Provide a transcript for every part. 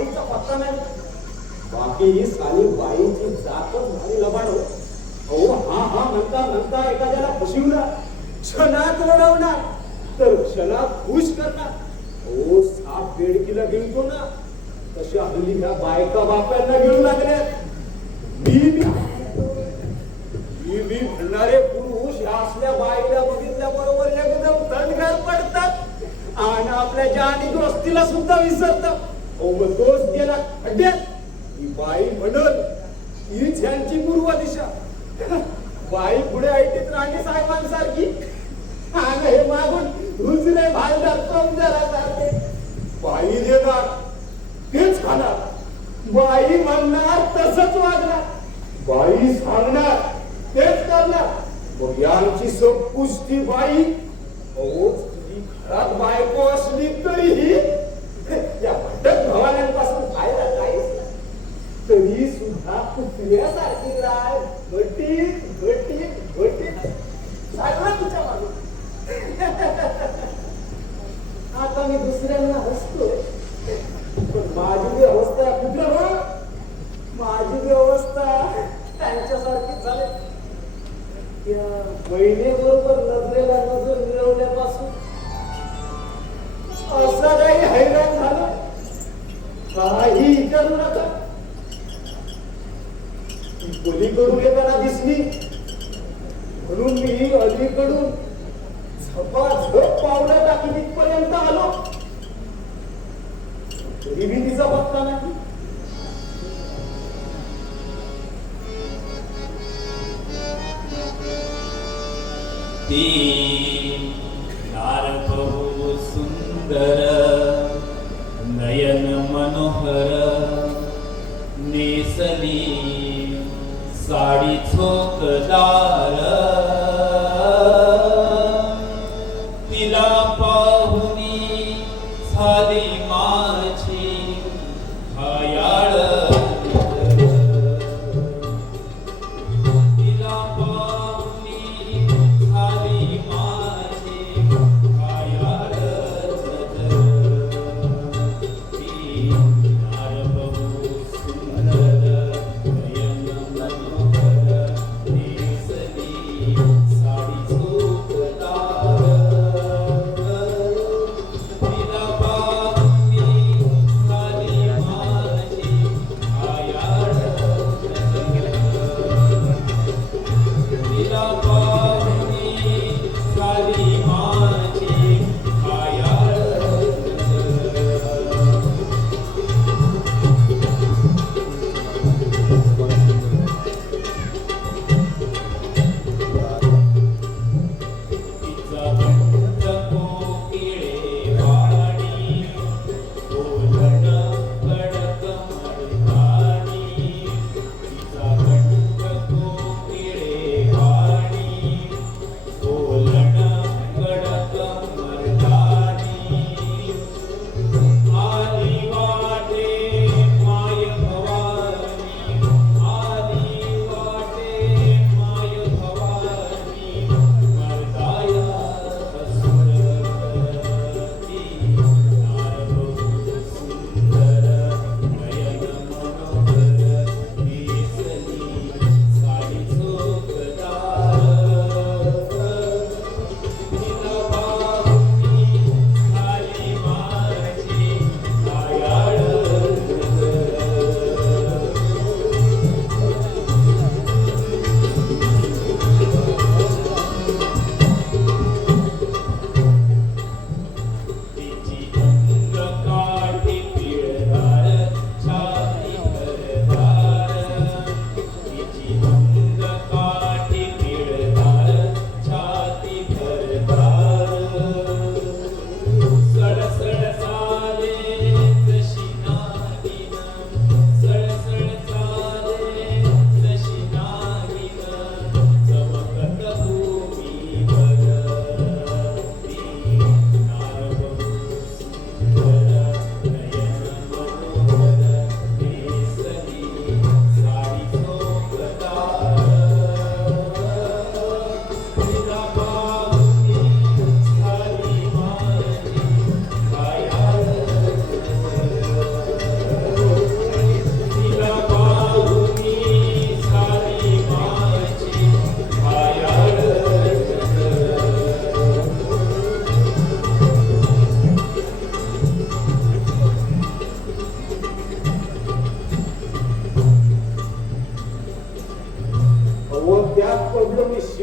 बाईचा पत्ता नाही. बाकी ही साली बाईची जातच झाली लबाड. हो हा हा म्हणता म्हणता एखाद्याला फसविला, क्षणात वळवणार तर क्षणात खुश करणार. हो साप बेडकीला गिळतो ना, तशा हल्ली ह्या बायका बापांना गिळू लागल्या. मी म्हणणारे पुरुष ह्या असल्या बाईला बघितल्या बरोबर एकदम तणघर पडतात आणि आपल्या जानी दोस्तीला सुद्धा विसरतात. हो मग दोस्त गेला खड्ड्यात, ही बाई म्हणल हीच ह्यांची पूर्व दिशा. बाई पुढे ऐटीत राणी साहेबांसारखी आणि हे मागून रुजरे भांडर समजरासारखे. बाई देणार तेच खाणार, बाई म्हणणार तसंच वागणार, बाई सांगणार तेच करणार. मग यांची सब पुसती बाई. अहो घरात बायको असली तरीही या भटक भवान्यांपासून फायदा काहीच नाही. तरी सुद्धा कुत्र्यासारखी राय घटीत घटीत घटीत सगळं तुझ्या मागे. आता मी दुसऱ्यांना हसतोय, पण माझी अवस्था कुठलं, माझी व्यवस्था त्यांच्यासारखीच झाली. त्या बहिणीबरोबर नजरेला नजर मिळवण्यापासून असं काही हैराण झालं काही विचारू नका. ती पलीकडून येताना दिसली म्हणून मी अलीकडून झपाझप पावलं टाकी तिथपर्यंत आलो. तरी मी तिचा पत्ता नाही. ती नार बहु सुंदर नयन मनोहर नेसली साडी चोखदार. तिला पाहुनी झाली माझी हयाळ.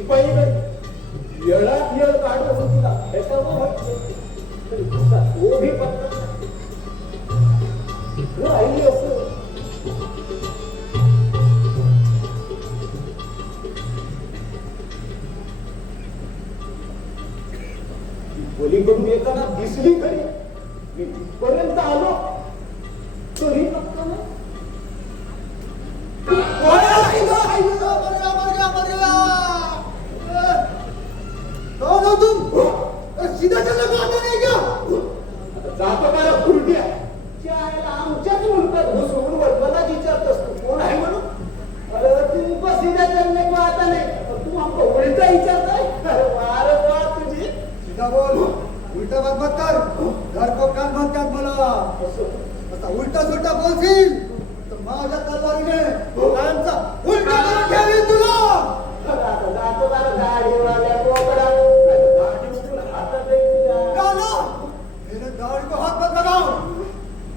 शिपाई गडी येळात येळ काढत होता त्याच्यामुळे तो भी पत्ता राहिली असं पलीकडून येताना दिसली तरी मी तिथपर्यंत आलो तरी पत्ता नाही. सीधा चलना आता नाही का जातो मला खुर्ड्या आमच्याच मुलकात घुसून वडिलांना विचारत असतो कोण आहे म्हणून. अरे तू सीधा चलने को आता नाही तू आमका उलटा विचारताय. अरे वार वा तुझी सीधा बोल उलटा बात मत कर घर को कान मत कर मला आता उलटा सुलटा बोलशील तर माझ्या तलवारीने कानचा उलटा करून ठेवी तुला. आता जातो मला गाडीवाल्या बोकडा गाडी उचलून हातात दे तुझ्या. काना मेरे दाढ़ी को हाथ मत लगाओ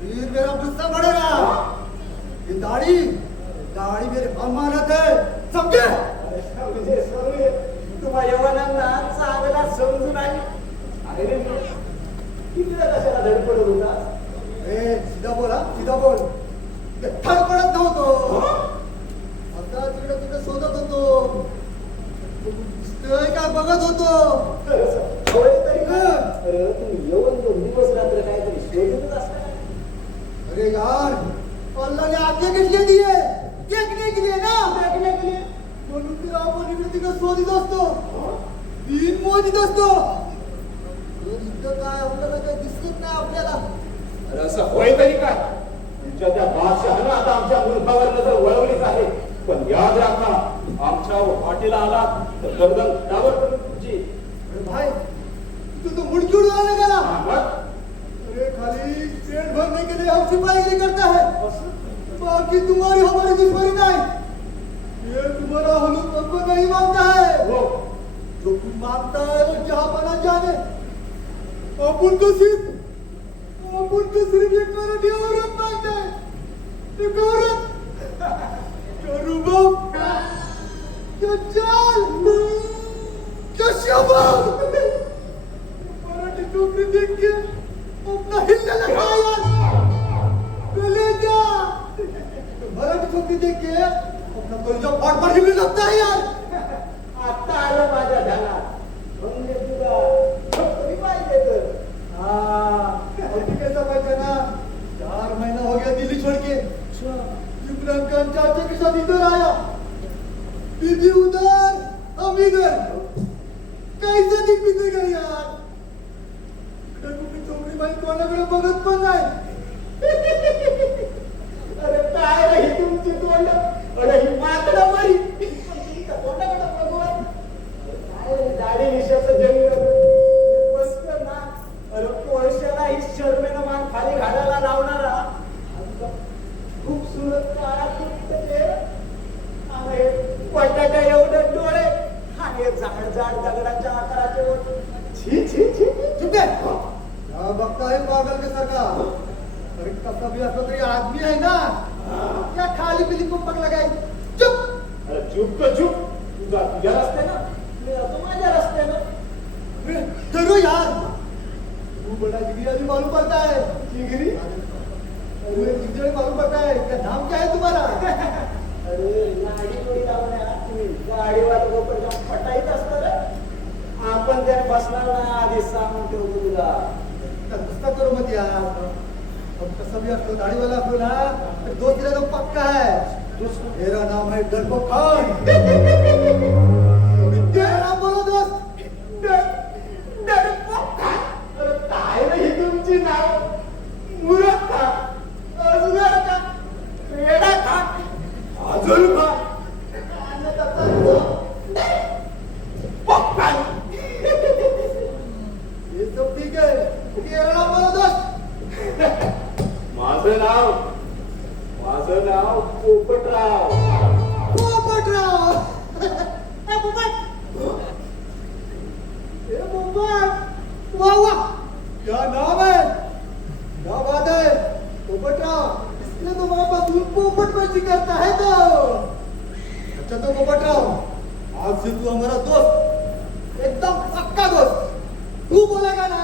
फिर मेरा गुस्सा बढ़ेगा. ये दाढ़ी दाढ़ी मेरी अमानत है समझे. अरे समजे सरुये तुम्हा यवनांना चांगला समजून आहे. अरे किती कशाला धडपडत होता. ए सीधा बोल हा सीधा बोल धडपडत नव्हतो आता तिकडे तिकडे शोधत होतो दिसतोय का बघत होतो. थोडे तरी का अरे तुम्ही येऊन 2 दिवस रात्र काहीतरी शोधतच असता. अरे यार अल्लाह ने आगे किस लिए दिए देखने के लिए ना देखने के लिए म्हणून तर आपण इकडे तिकडे शोधित असतो दिन मोजित असतो. इथं काय आपल्याला काही दिसत नाही आपल्याला. अरे असं होय तरी काय तुमच्या त्या बादशहानं आता आमच्या मुलखावर नजर वळवलीच आहे. पण याद राखा आमच्या वाटेला आला तर गर्दन डावर करून तुमची. अरे भाई तू तो मुड़की उड़ाने गया ना. मग अरे खाली पेट भरने के लिए हम सिपाहीगिरी करता है बाकी तुम्हारी हमारी दुश्मनी नहीं. ये तुम्हारा हलूक हमको नहीं मानता है. हो जो कुछ मानता है वो जहाँ बना जाने. अपन तो सिर्फ एक मराठी औरत मानता है. एक औरत क्या रूबम क्या चाल क्या शबाब. मराठी टोकरी देख के अपना हिलने लगा यार कलेजा. मराठी टोकरी देख के अपना कलेजा फाड़ फाड़ हिलने लगता है यार. आता आलं माझ्या ध्यानात. म्हणजे तुला छत्री पाहिजे तर अभी कैसा पाहिजे ना. 4 महीना हो गया दिल्ली छोड़ के. इमरान खान चाचा के साथ इधर आया. बीबी उधर हम इधर कैसा दिन बीतेगा यार. चोकरी बाई कोणाकडे बघत पण नाही. अरे काय रे ही तुमची तोंड. अरे ही माकडं मरी तोंडाकडे बघून काय रे दाढी विषयाचं जमीन बसतं ना. अरे कोळशाला ही शर्मेनं मान खाली घालायला लावणारा खूप सुरत काळा ते आणि बटाट्या एवढे डोळे आणि जाड जाड दगडाच्या आकाराचे ओठ. छी छी छी चुप है क्या बकता है पागल के सरकार. अरे कसा भी असला तरी आदमी है ना. क्या खाली पिली पंपक लगाई. चुप. अरे चुप तो चुप. तुझा तुझ्या रस्त्यानं मी जातो माझ्या रस्त्यानं. जरूर यार तू बड़ा जिगरी आदमी मालूम पड़ता है. जिगरी अरे जिगरी मालूम पड़ता है. क्या नाम क्या है तुम्हारा. अरे गाडी कोणी लावण्या तुम्ही गाडीवाला लोकांच्या फटाईत असतं रे. आपण त्या बसणार ना आधी सांगून ठेवतो तुला. गुस्सा करो मत यार. हम कसा भी असलो दाढ़ी वाला असलो ना तो दोस्त तो पक्का है. मेरा नाम है डरपोक खान. तेरा नाम बोलो दोस्त. अरे काय रे ही तुमची नाव. मुरत खा अजगर का रेडा खा अजून खा ये सब ठीक है. तेरा नाम बोलो दोस्त. माझं नाव पोपटराव. पोपटराव. ए पोपट. ए पोपट. वाह वाह क्या नाम है. क्या बात है पोपटराव. इसलिए तो हमारे पास पोपट मर्जी करता है तो. अच्छा तो पोपटराव आज से तू हमारा दोस्त, एकदम पक्का दोस्त। तू बोलेगा ना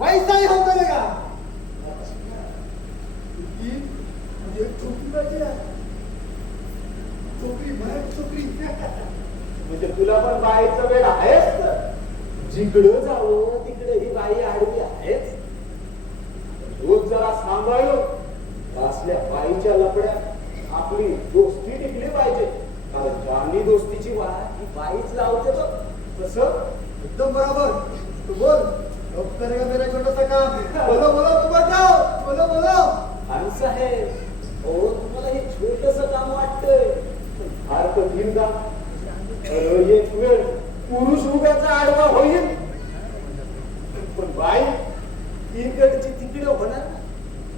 वैसा ही हम करेगा। क्योंकि मुझे एक छोकरी पाहिजे आहे। छोकरी बाहेर छोकरी म्हणजे तुला पण बाईचं वेळ आहेच तर. जिकडं जावं तिकडे ही बाई आडवी आहेच. रोज जरा सांभाळलो असल्या बाईच्या लपड्यात आपली दोस्ती टिकली पाहिजे. कारण जानी दोस्तीची वाट ही बाईच लावते बघ. तसं एकदम बराबर। तू बोल, अब करेगा मेरा छोटा सा काम। बोलो बोलो तू बताओ, बोलो बोलो। आणि साहेब, हो तुम्हाला हे छोटस काम वाटतंय पण फार कठीण काम. एक वेळ पुरुष उगाचा आडवा होईल पण बाई इकडची तिकडे होणार.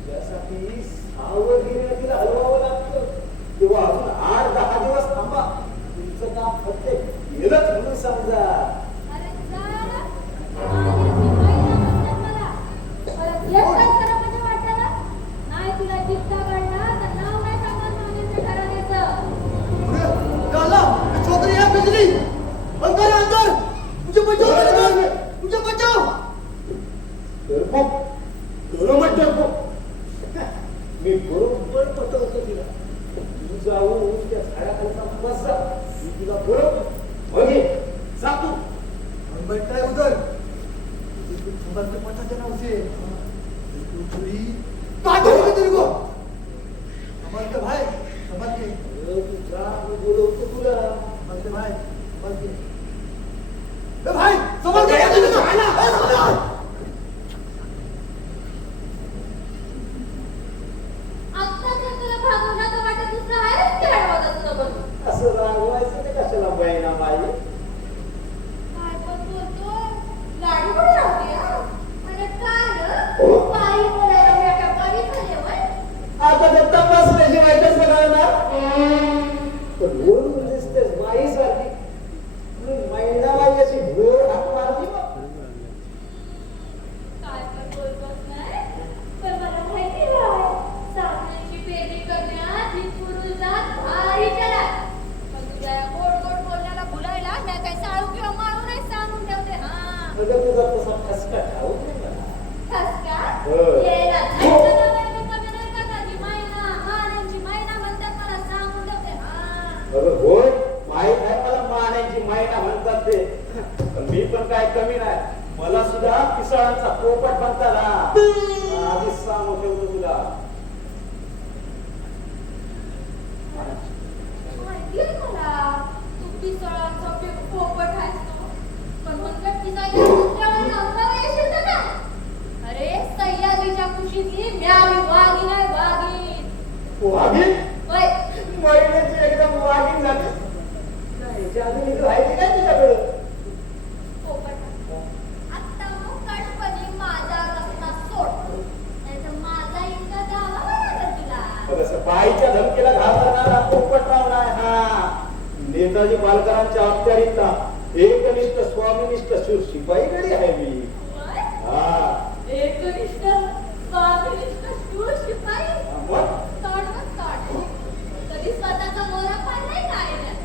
त्यासाठी सावधगिरीने तिला हलवावं लागतं. किंवा अजून 8-10 दिवस थांबा. तुमचं काम फक्त गेलंच म्हणून समजा. अरे जा. माझी बाई नमस्कार मला. परत एक काय करा म्हणजे वाटायला? नाही तुला जिद्द काढला तर नाव नाही सांगणार मानेच्या घराण्याचं. अरे काला, ये छोकरी है बिजली। अंदर अंदर, मुझे बचाओ मेरे दोस्त, मुझे बचाओ। डरपोक, डरमट डरपोक. मी बरोबर पटवतो तिला. तू जाऊन त्या झाडाखालचा बसा. मी तुला बरोबर बघे जा तू. हम बैठा है उधर। तुझे संभाल के पता चला उसे। तू चोरी काटे होगी तेरे को। संभाल के भाई, संभाल के। अरे तू जा, मी बोलवतो तुला. संभाल के भाई, संभाल के। ए भाई, संभाल के क्या करेगा? ए संभाल। आत्ता जर तुला भागवण्याचं वाटत दुसरं आहेच की अडवत असतं बघ. असं रागवायचं ते कशाला बहिणा बाई. काय पण बोलतोय? गाडी पण लावली हा? आणि काय रे? बाई बोलायला वेगळ्या बाई झाली होय? आता ते तपासल्याशिवाय कसं कळणार? पण वरून दिसतेस बाईसारखी. महिना बाई अशी घोर हात मारली बघ. काय पण बोलतोस नाही? पण मला माहिती आहे. साखरेची पेरणी करण्यात ही पुरुष जात भारी चलाक. पण तुझ्या या गोड गोड बोलण्याला भुलायला मी काही साळू किंवा माळू नाही सांगून ठेवते. हा अगं तुझा तसा ठसका ठाऊक नाही मला. ठसका? होय. यायला जायचं नव्हे, कमी नाही करणार. ही मैना, मानांची मैना म्हणतात मला सांगून ठेवते. हा अगं होय, माहित आहे मला मानायची महिना म्हणतात ते. पण मी पण काय कमी नाही. मला सुद्धा पिसाळांचा पोपट म्हणतात हा. आधीच सांगू ठेवतो तुला. माहिती आहे मला. तू पिसळांचा पोपट आहेस तू. पण म्हणलं पिसाळ्या कुत्र्यावर अंगावर येशील का काय? अरे सह्याद्रीच्या कुशीतली म्यावी वाघीण आहे, वाघीण. वाघीण? होय. महिन्याची एकदम वाघीण झाली. नाही, जादू राहिली काय तुझ्याकडं? पोपट. आत्ता मुकाटपणी माझा रस्ता सोड. नाहीतर माझा इतका दावा लागेल तुला. पण असं बाईच्या धमकीला घाबरणारा पोपटराव नाही हा. नेताजी पालकरांच्या अखत्यारीतला एकनिष्ठ स्वामिनिष्ठ शूर शिपाई गडी आहे मी. होय? हा. एकनिष्ठ, स्वामिनिष्ठ, शूर शिपाई. मग? तोंडवर तोंड. कधी स्वतःचा मोरा पाडलाय काय नाही.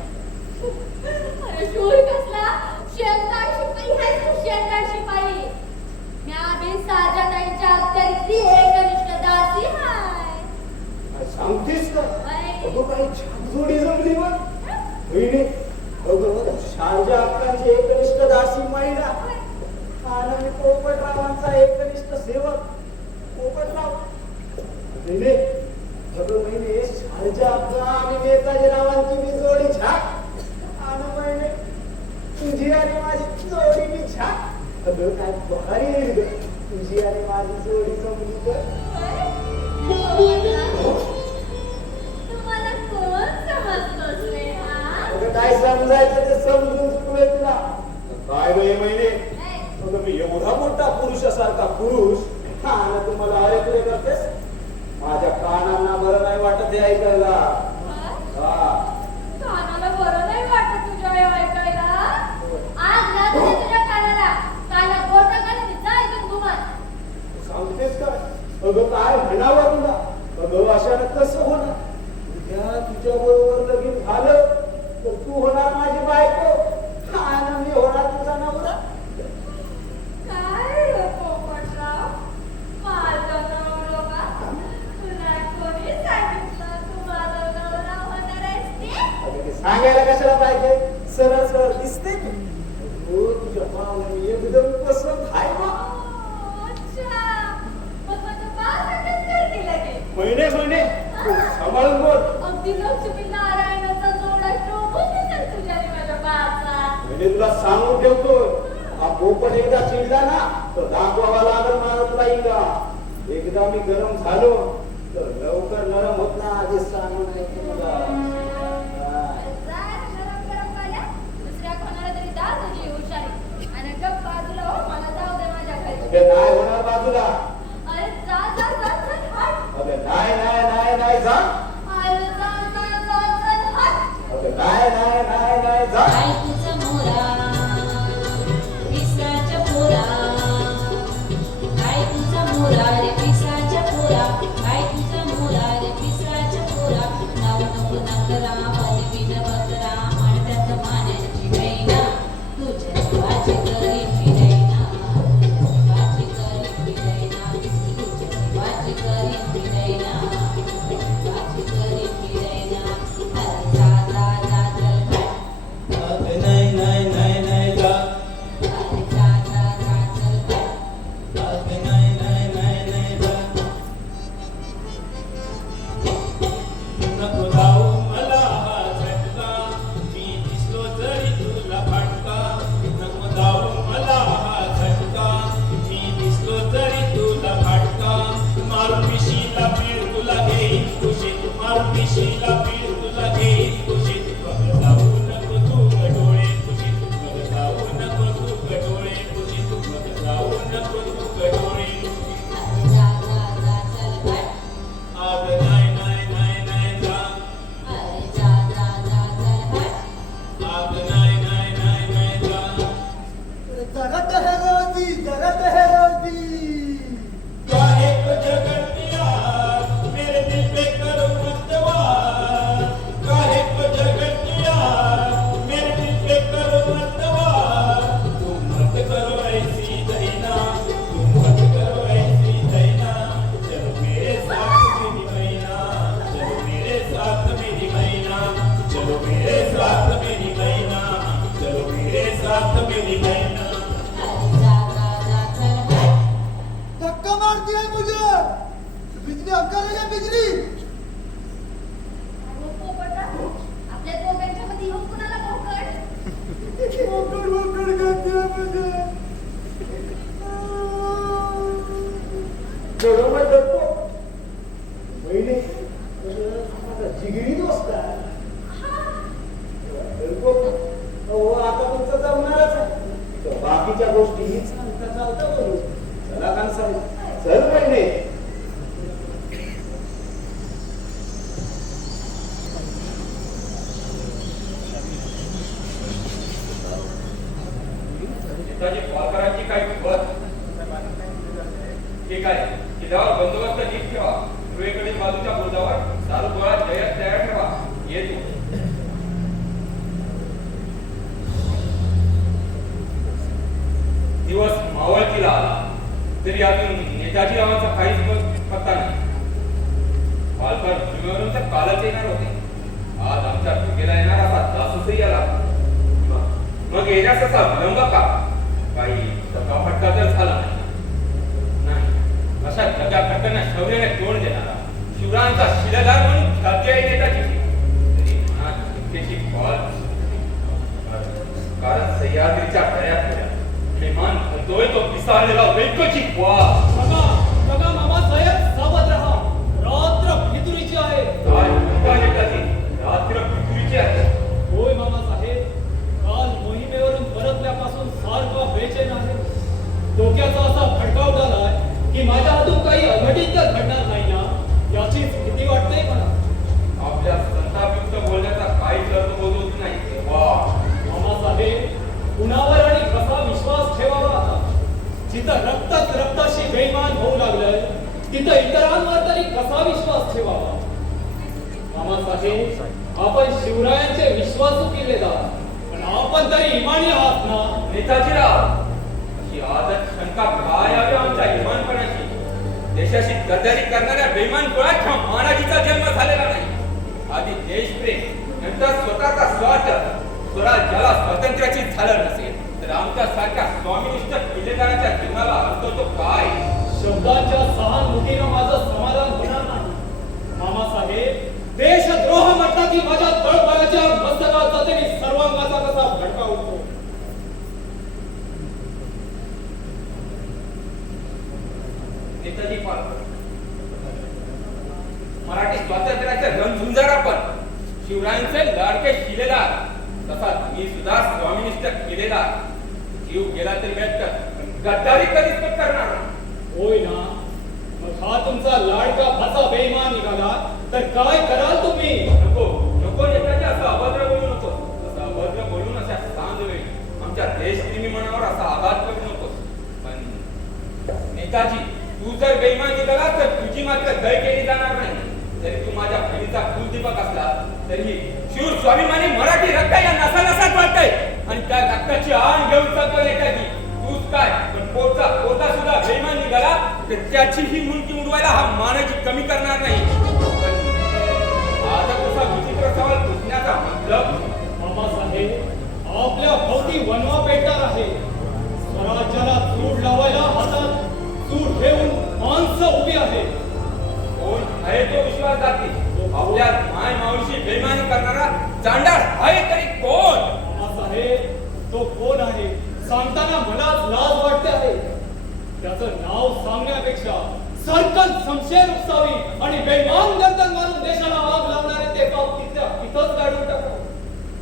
अरे शूर कसला? शेंगाड शिपाई आहेस तू, शेंगाड शिपाई. म्या बी सार्जाताईंच्या अखत्यारीतली एकनिष्ठ दासी हाय. काय सांगतेस का? बाई. अगं काही छान जोडी जमली मग. बहिणी, अगं शारजा अक्कांची एकनिष्ठ दासी महिला आणि मी पोपटरावांचा एकनिष्ठ सेवक पोपटराव. बहिणी, अगं बहिणी, शारजा अक्का आणि नेताजी रावांची मी जोडी छान. आणि बहिणी, तुझी आणि माझी जोडी मी छान. अगं काय भारी आहे ग. तुझी आणि माझी जोडी जमली तर. तुम्हाला कोण समजतोस रे हा? अगं काय समजायचं ते समजून पुढे तुला. काय ग हे महिने, ए, अगं मी एवढा मोठा पुरुषासारखा पुरुष आणि तुम्हाला अरे तुरे करतेस. माझ्या कानांना बरं नाही वाटत हे ऐकायला. काय? हा. कानाला बरं नाही वाटत तुझ्या हे ऐकायला? आज रात्री तुझ्या कानाला बोटं घालून जा इथून घुमान. सांगतेस काय? अगं काय म्हणावं तुला. सांगायला कशाला पाहिजे? सरळ सरळ दिसते की हो तुझ्या पाहुणे एकदम पसंत आहे बा. अच्छा. मग माझं बाळ सगळंच करते लगे. महिने महिने सांभाळून बोल. अगदी लक्ष्मी नारायणाचा जोडा शोभून दिसेल तुझ्या आणि माझ्या बाळाचा. म्हणजे तुला सांगून ठेवतो हा पोपट एकदा चिडला ना तर दाखवावा लागल मला तुला इंगा. एकदा मी गरम झालो तर लवकर नरम होत ना आधी सांगून आहे तुला. जाय गरम गरम पाण्या. दुसऱ्या कोणाला तरी दा तुझी हुशारी. आणि गप बाजूला हो, मला जाऊ दे माझ्या घरी. अबे नाही होणार बाजूला. अरे जा जा जा चल हट. अबे नाही नाही नाही नाही जा. अरे जा जा जा चल हट. अबे नाही नाही नाही नाही जा. काय तुझा मोरा विसराच्या पोरा काय तुझा मोरा रे विसराच्या पोरा काय तुझा मोरा रे विसराच्या पोरा नाव नको नकरा पदवीन बकरा म्हणतात मान्याची मैना तुझ्या जीवाची करी फिरायना जीवाची करी फिरायना तुझ्या जीवाची करी फिरायना जीवाची करी फिरायना अरे जा जा जा चल हट अबे नाही नाही नाही नाही जा. अरे जा जा जा चल हट अबे नाही नाही नाही नाही जा. नको जाऊ मला हा झटका मी दिसलो जरी तुला फटका. नको जाऊ मला हा झटका मी दिसलो जरी तुला फटका. मारून पिशीला पीड तुला घेईन कुशीत मारून पिशीला पीड तुला घेईन कुशीत. बघ जाऊ नको तू गडोळे कुशीत बघ जाऊ नको तू गडोळे कुशीत बघ जाऊ नको तू गडोळे कुशीत. अरे जा जा जा चल हट अबे नाही नाही नाही नाही जा. अरे जा जा जा चल हट अबे नाही नाही नाही नाही जा. जरा टहरावती जरा टहरावती. काहे को जगतिया मेरे दिल पे करो मतवार. काहे को जगतिया मेरे दिल पे करो मतवार. तुम मत करो ऐसी दैना तुम मत करो ऐसी दैना. चलो मेरे साथ मेरी मैना चलो मेरे साथ मेरी मैना चलो मेरे साथ मेरी मैना चलो मेरे साथ मेरी मैना. अरे जा जा जा चल हट धक्का मारती है मुझे. बिजली अंकल है बिजली. अरे पोपटा, आपल्या दोघांच्या मध्ये येऊन कुणाला पोकड? वोकड वोकड करती है मुझे. बरोबर डरतो. महिने माझा जिगरी दोस्त आहे. डरतो. हो आता तुमचं जमणारच आहे. तर बाकीच्या गोष्टी हीच सांगता चालता बोलू. चला कांसा चल महिने. नेताजी पालकरांची काही पद ठीक आहे. किल्ल्यावर बंदोबस्त नीट ठेवा. पूर्वेकडील बाजूच्या बुरुजावर चालू गोळा जय्यत तयार ठेवा. येतो. दिवस मावळतीला आला तरी अजून नेताजी नावाचा काहीच पत्ता नाही. पालकर भूमीवरून तर कालच येणार होते. आज आमच्या भूमीला येणार असा जासूसही आला. मग येण्यास असा विलंब का? काही दगाफटका तर झाला नाही. अशा दगाफटकांना शौर्याने तोंड देणारा शिवरायांचा शिलेदार म्हणून ख्याती आहे नेताजी. तरी मनात चिंतेची कॉल. कारण सह्याद्रीच्या कड्यात प्रेमान होतोय तो पिसाळलेला वैकोची वास. बघा मामासाहेब सावध राहा. रात्र भितुरीची आहे. काय म्हणता नेताजी? रात्र पृथ्वीची आहे. होय मामासाहेब, काल मोहिमेवरून परतल्यापासून सारखा बेचैन आहे. डोक्याचा असा भडकाव झालाय की माझ्या हातून काही अघटित तर घडणार नाही ना याचीच भीती वाटते मला. आपल्या संतापयुक्त बोलण्याचा काहीच अर्थ होत नाही. मामासाहेब, कुणावर आणि कसा विश्वास ठेवावा आता? जिथं रक्तच रक्ताशी बेईमान होऊ लागलंय तिथं इतरांवर तरी कसा विश्वास ठेवावा? मामासाहेब, आपण शिवरायांचे विश्वासू केलेला, पण आपण तरी इमानी आहात ना? नेताजीराव, ही आदत शंका काय यावी आमच्या इमानपणाची? देशाशी गद्दारी करणाऱ्या बेईमान कुळाच्या महाराजीचा जन्म झालेला नाही. आधी देशप्रेम नंतर स्वतःचा स्वार्थ स्वराज्याला स्वातंत्र्याची झालं नसेल तर आमच्यासारख्या स्वामिनिष्ठ किल्लेदाराच्या जीवनाला अर्थ तो काय? शब्दांच्या सहानुभूतीनं माझं समाधान होणार नाही मामासाहेब. देशद्रोह म्हटला की माझ्या तळपायाच्या मस्तकाचा तरी सर्वांगाचा कसा भडका उठतो. नेताजी पालकर मराठी स्वातंत्र्याचे रणझुंजार आपण शिवरायांचे लाडके शिलेदार तसा मी सुद्धा स्वामिनिष्ठ केलेदार. जीव गेला तरी व्यक्त गद्दारी कधीच करणार नाही. होय ना, मग हा तुमचा लाडका भाचा बेईमान निघाला तर काय कराल तुम्ही? नको नको नेताजी, असं अभद्र बोलू नको. असं अभद्र बोलून अशा सांज वेळी आमच्या देशप्रेमी मनावर असा आघात करू नको. पण नेताजी, तू जर बेईमान निघाला तर तुझी मात्र दय केली जाणार नाही. जरी तू माझ्या बहिणीचा कुलदीपक असला तरीही शूर स्वाभिमानी मराठी रक्त या नसानसात वाटतंय आणि त्या रक्ताची आण घेऊन चालतो नेताजी. तूच काय पण पोटा सुद्धा बेईमान निघाला तर त्याची ही मुंडकी उडवायला हा मानाची कमी करणार नाही. पण आता तुझा विचित्र सवाल पुसण्याचा मतलब मामासाहेब, आपल्या भोवती वनवा पेटणार आहे. स्वराज्याला चूड लावायला हातात चूड ठेवून माणसं उभी आहे. कोण आहे तो विश्वासघाती? आपल्या माय मावशी बेईमानी करणारा चांडाळ आहे तरी कोण? मामासाहेब, तो कोण आहे सांगताना मलाच लाज वाटते आहे. त्याचं नाव सांगण्यापेक्षा सरकन शमशेर उपसावी आणि बेईमान गर्दन मारून देशाला आग लावणारे ते पाप तिथंच काढून टाका.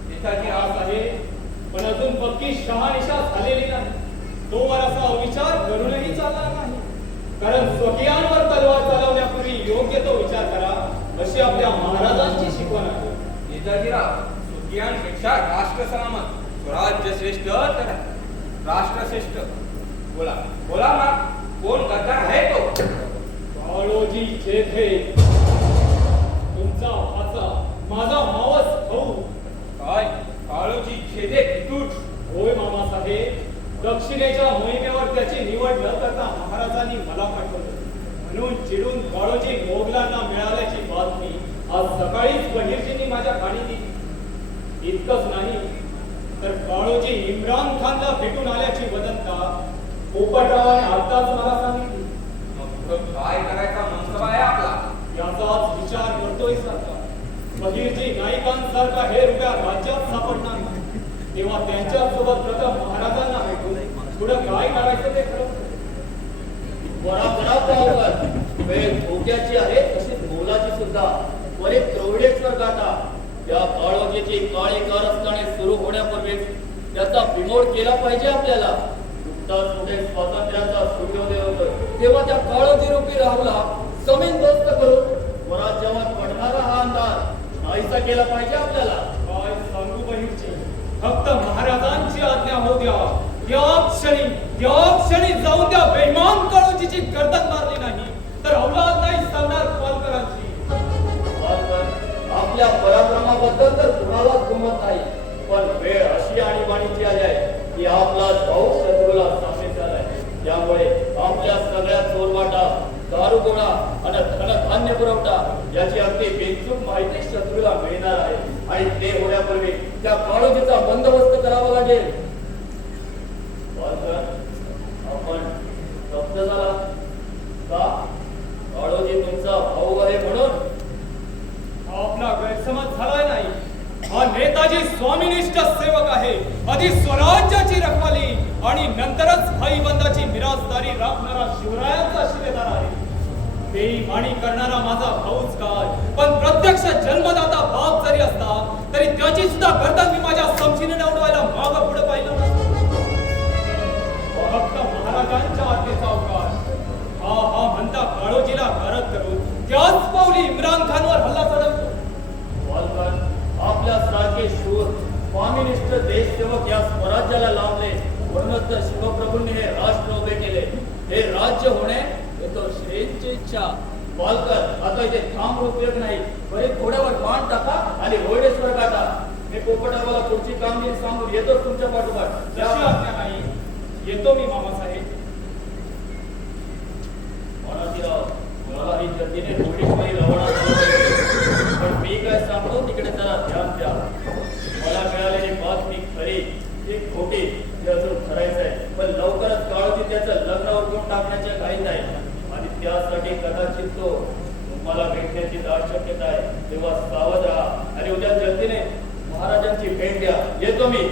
नेताजी आज आहे पण अजून पक्की शहानिशा झालेली नाही. तो असा विचार करूनही चालणार नाही. कारण स्वकीयांवर तलवार चालवण्यापूर्वी योग्य तो विचार करा अशी आपल्या महाराजांची शिकवण आहे. नेताजीराव, सुखियांपेक्षा राष्ट्र सलामत, स्वराज्य श्रेष्ठ तर राष्ट्र श्रेष्ठ. बोला बोला ना, कोण गद्दार आहे तो? काळोजी जेठे, तुमचा भाचा, माझा मावस भाऊ. काय काळोजी छेदे फितूट? होय मामासाहेब, दक्षिणेच्या मोहिमेवर त्याची निवड न करता महाराजांनी मला पाठवलं. म्हणून चिडून काळोजी मोगलांना मिळाल्याची बातमी आज सकाळीच बहिर्जींनी माझ्या कानी दिली. इतकंच नाही तर काळोजी इम्रान खानला भेटून आल्याची वदंता पोपटरावाने आताच मला सांगितली. मग पुढं काय करायचा मनसबा आहे आपला? याचाच विचार करतोय सरकार. बहिर्जी नाईकांसारखा हे रुपया राज्यात सापडणार नाही. तेव्हा त्यांच्यासोबत प्रथम महाराजांना भेटून पुढं काय करायचं ते ठरवतो. वेळ धोक्याची आहे तशीच मोलाची सुद्धा. वर एक त्रवडेश्वर गाथा या काळोजीची काळी कारस्थाने सुरू होण्यापूर्वीच त्याचा बिमोड केला पाहिजे आपल्याला. नुकताच पुढे स्वातंत्र्याचा सूर्योदय होतोय तेव्हा त्या काळोजी रूपी राहुला जमीन दोस्त करून स्वराज्यावर पडणारा हा अंधार नाहीसा केला पाहिजे आपल्याला. काय सांगू बहिर्जी, फक्त महाराजांची आज्ञा होऊ द्या. त्या क्षणी जाऊन त्या बेईमान काळोजीची गर्दन मारली नाही तर औलाद नाही सांगणार पालकरांची. आपल्या पराक्रमाबद्दल तर कुणालाच गमत नाही. पण वेळ अशी आणीबाणीची आली आहे की आपला भाऊ शत्रूला सामील झालाय. त्यामुळे आपल्या सगळ्या चोरवाटा, दारुगोळा आणि धनधान्य पुरवठा याची अगदी बिनचूक माहिती शत्रूला मिळणार आहे. आणि ते होण्यापूर्वी त्या काळोजीचा बंदोबस्त करावा लागेल. आपण स्तब्ध झाला का? काळोजी तुमचा भाऊ आहे म्हणून? आपला गैरसमज झालाय नाही. हा नेताजी स्वामिनिष्ठ सेवक आहे. आधी स्वराज्याची रखवाली आणि नंतरच भाईबंदाची मिरासदारी राखणारा शिवरायांचा शिलेदार आहे. बेईमानी करणारा माझा भाऊच काय पण प्रत्यक्ष जन्मदाता बाप जरी असता तरी त्याची सुद्धा गर्दन मी माझ्या समशीने उडवायला मागं पुढे पाहिलं नसतं. फक्त महाराजांच्या आज्ञेचा अवकाश. हा म्हणता काळोजीला घरात करून त्याच पावली इम्रान खानवर हल्ला चढवतो. आपल्या सारखे शूर स्वामिनिष्ठ देशसेवक या स्वराज्याला लावले म्हणूनच तर शिवप्रभूंनी हे राष्ट्र उभे केले. हे राज्य होणे हे तो श्रेयांची इच्छा. पालकर आता इथे थांब उपयोग नाही. बरे घोड्यावर बाण टाका आणि रोडेश्वर गाठा. मी पोपटावाला पुढची कामगिरी सांगून येतो तुमच्या पाठोपाठ. जशी आज्ञा नाही येतो मी मामासाहेब. मला ही गतीने थोडीशी रवाना पण मी काय सांगतो तिकडे जरा ध्यान द्या. तेव्हा सावध राहा आणि उद्या जनतेने महाराजांची भेट द्या. येतो मी.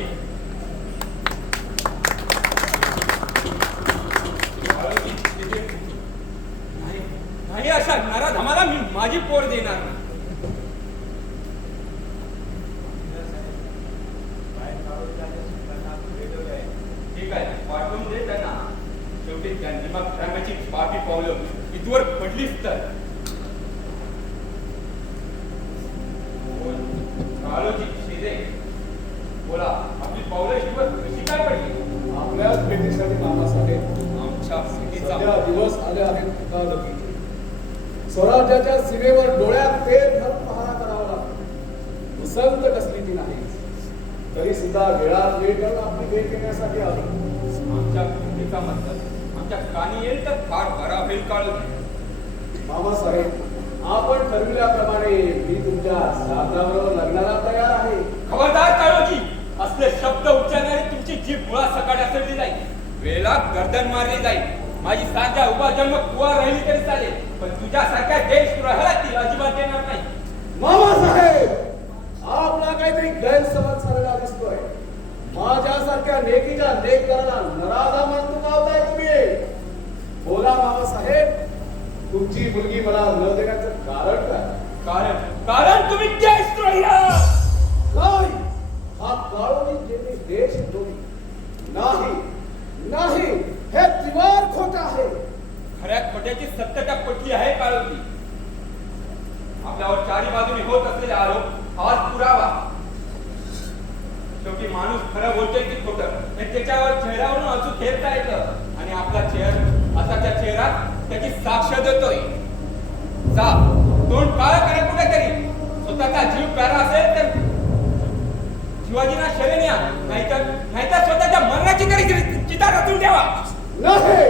नाही अशा नराधमाला मी माझी पोर देणार नाही. ठीक आहे, पाठवून दे त्यांना. शेवटी त्यांनी मग प्रेमाची पापी पावलं इथवर पडलीच तर. काळोजी शिदे, बोला, आपली पावलं इथवर कशी काय पडली? आपल्याच भेटीसाठी मामासाहेब आमच्या सिटीचा सध्या दिवस आले आहेत एकादशीचे. स्वराज्याच्या सीमेवर डोळ्यात तेल घालून पहारा करावा लागतो. मुसंत कसली ती नाही, तरी सुद्धा वेळात वेळ करून आपली भेट घेण्यासाठी आलो. आमच्या सिटीचा मतलब आमच्या कानी येईल तर फार बरा होईल काळोजी. मामासाहेब, आपण ठरविल्याप्रमाणे मी तुमच्या साधनाबरोबर लग्नाला तयार आहे. खबरदार काळोजी, असले शब्द उच्चारणारी तुमची जीभ मुळा सकाळी असली जाईल. वेळेला गर्दन मारली जाईल. माझी साध्या उभा जन्म कुवा राहिली तरी चालेल, पण तुझ्यासारख्या देशद्रोहाला ती अजिबात देणार नाही. मामासाहेब, आपला काहीतरी गैरसमज झालेला दिसतोय. माझ्यासारख्या नेकीच्या लेकराला नराधा म्हणतो गावताय तुम्ही. बोला मामासाहेब, तुमची मुलगी मला न देण्याचं कारण काय? कारण तुम्ही देशद्रोही आहात. नाही, हा काळोनी जेणे देशद्रोही नाही. नाही, हे त्रिवार खोट आहे. खऱ्या खोट्याची सत्यता पटली आहे काळोजी. आपल्यावर चारी बाजूने होत असलेले आरोप हाच पुरावा. शेवटी माणूस खरं बोलतोय की खोटं हे त्याच्यावर चेहऱ्यावरून अचूक घेता येतं आणि आपला असाच्या चेहरा त्याची साक्ष देतोय. जा, तोंड काळं करा कुठेतरी. स्वतःचा जीव प्यारा असेल तर शिवाजींना शरण या, नाहीतर स्वतःच्या मरणाची तरी चिता रचून ठेवा. नाही,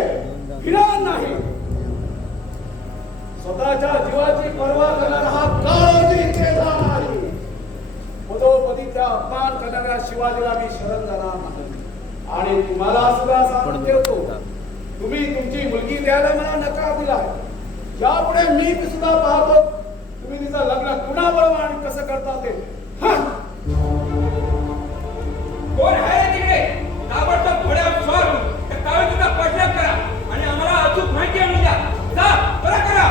विरान नाही. स्वतःच्या जीवाची पर्वा करणारा हा काळोजी केला नाही. पदोपदी त्या अपमान करणाऱ्या शिवाजीला मी शरण जाणार नाही. आणि तुम्हाला सुद्धा सांगून ठेवतो, तुम्ही तुमची मुलगी द्यायला मला नकार दिला. यापुढे मी सुद्धा पाहतो तुम्ही तिचं लग्न कुणाबरोबर आणि कसं करता ते. कोण आहे तिकडे? ताबडतोब घोड्यावर स्वार होऊन त्या काळोजीचा पडला करा आणि आम्हाला अचूक माहिती आणून द्या. जा, बरं करा.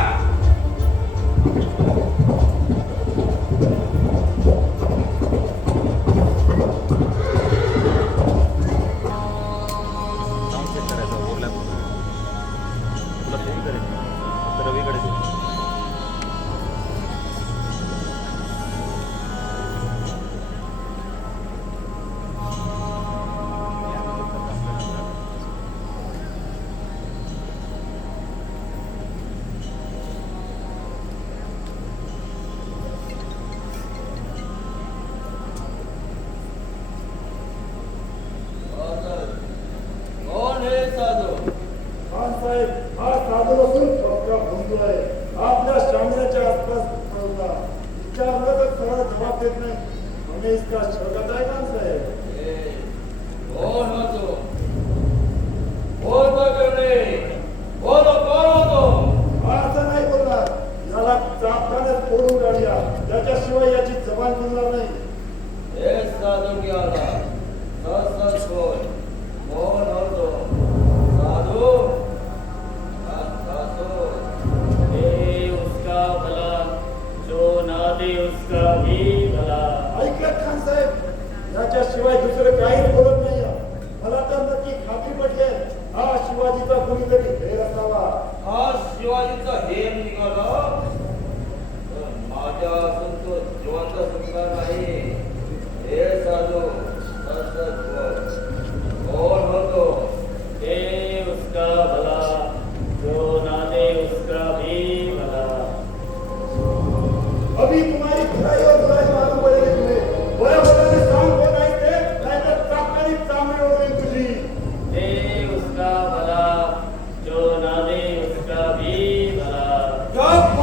कोण हे साधू? साहेब, हा साधू असून डॉक्टर बंधू आहे. आपल्या स्टॅमिनाच्या आसपास पडला. विचारलं तर सरळ जबाब देत नाही. हमें इसका शौकत आहे का साहेब? कोण होतो? बोलतो करणे. बोलो, कोण होतो? हा असं नाही बोलणार. याला चापकाने फोडून काढूया. त्याच्याशिवाय याची जबान बोलणार नाही. हे साधू की आला? सच बोल. कोण होतो? साधू? साधू. हे उसका भला जो ना दे उसका भी भला. ऐकत खान साहेब, याच्याशिवाय दुसरं काहीच बोलत नाही. मला तर नक्की खात्री पटली आहे, हा शिवाजीचा कोणीतरी हेर असावा. हा शिवाजीचा हेर निघाला तर माझ्या असून तो जीवाचा सुटका नाही. हे साधू, सच बोल. कौन हो तो? दे उसका भला जो ना दे उसका भी भला. अभी तुम्हारी बुराई और बुराई मालूम पड़ेगी तुम्हें. बड़े बोलने सांग कोण आहे ते, नाहीतर चापकाने चांगली होईल तुझी. दे उसका भला जो ना दे उसका भी भला. गप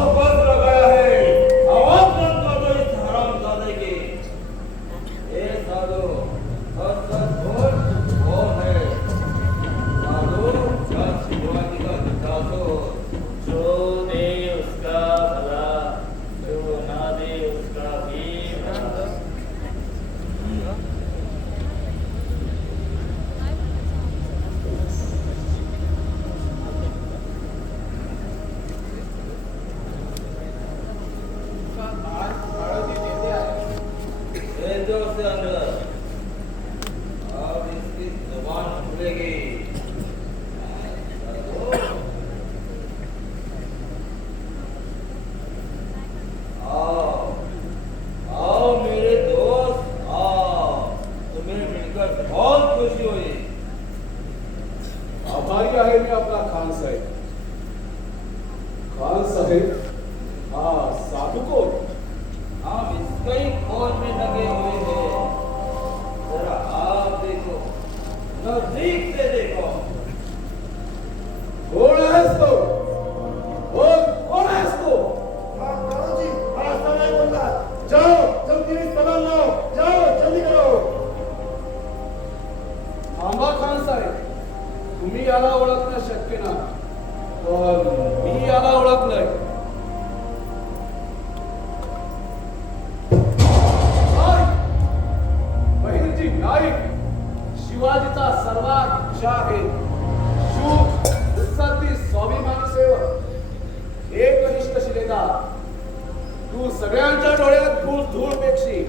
धूळपेक्षी.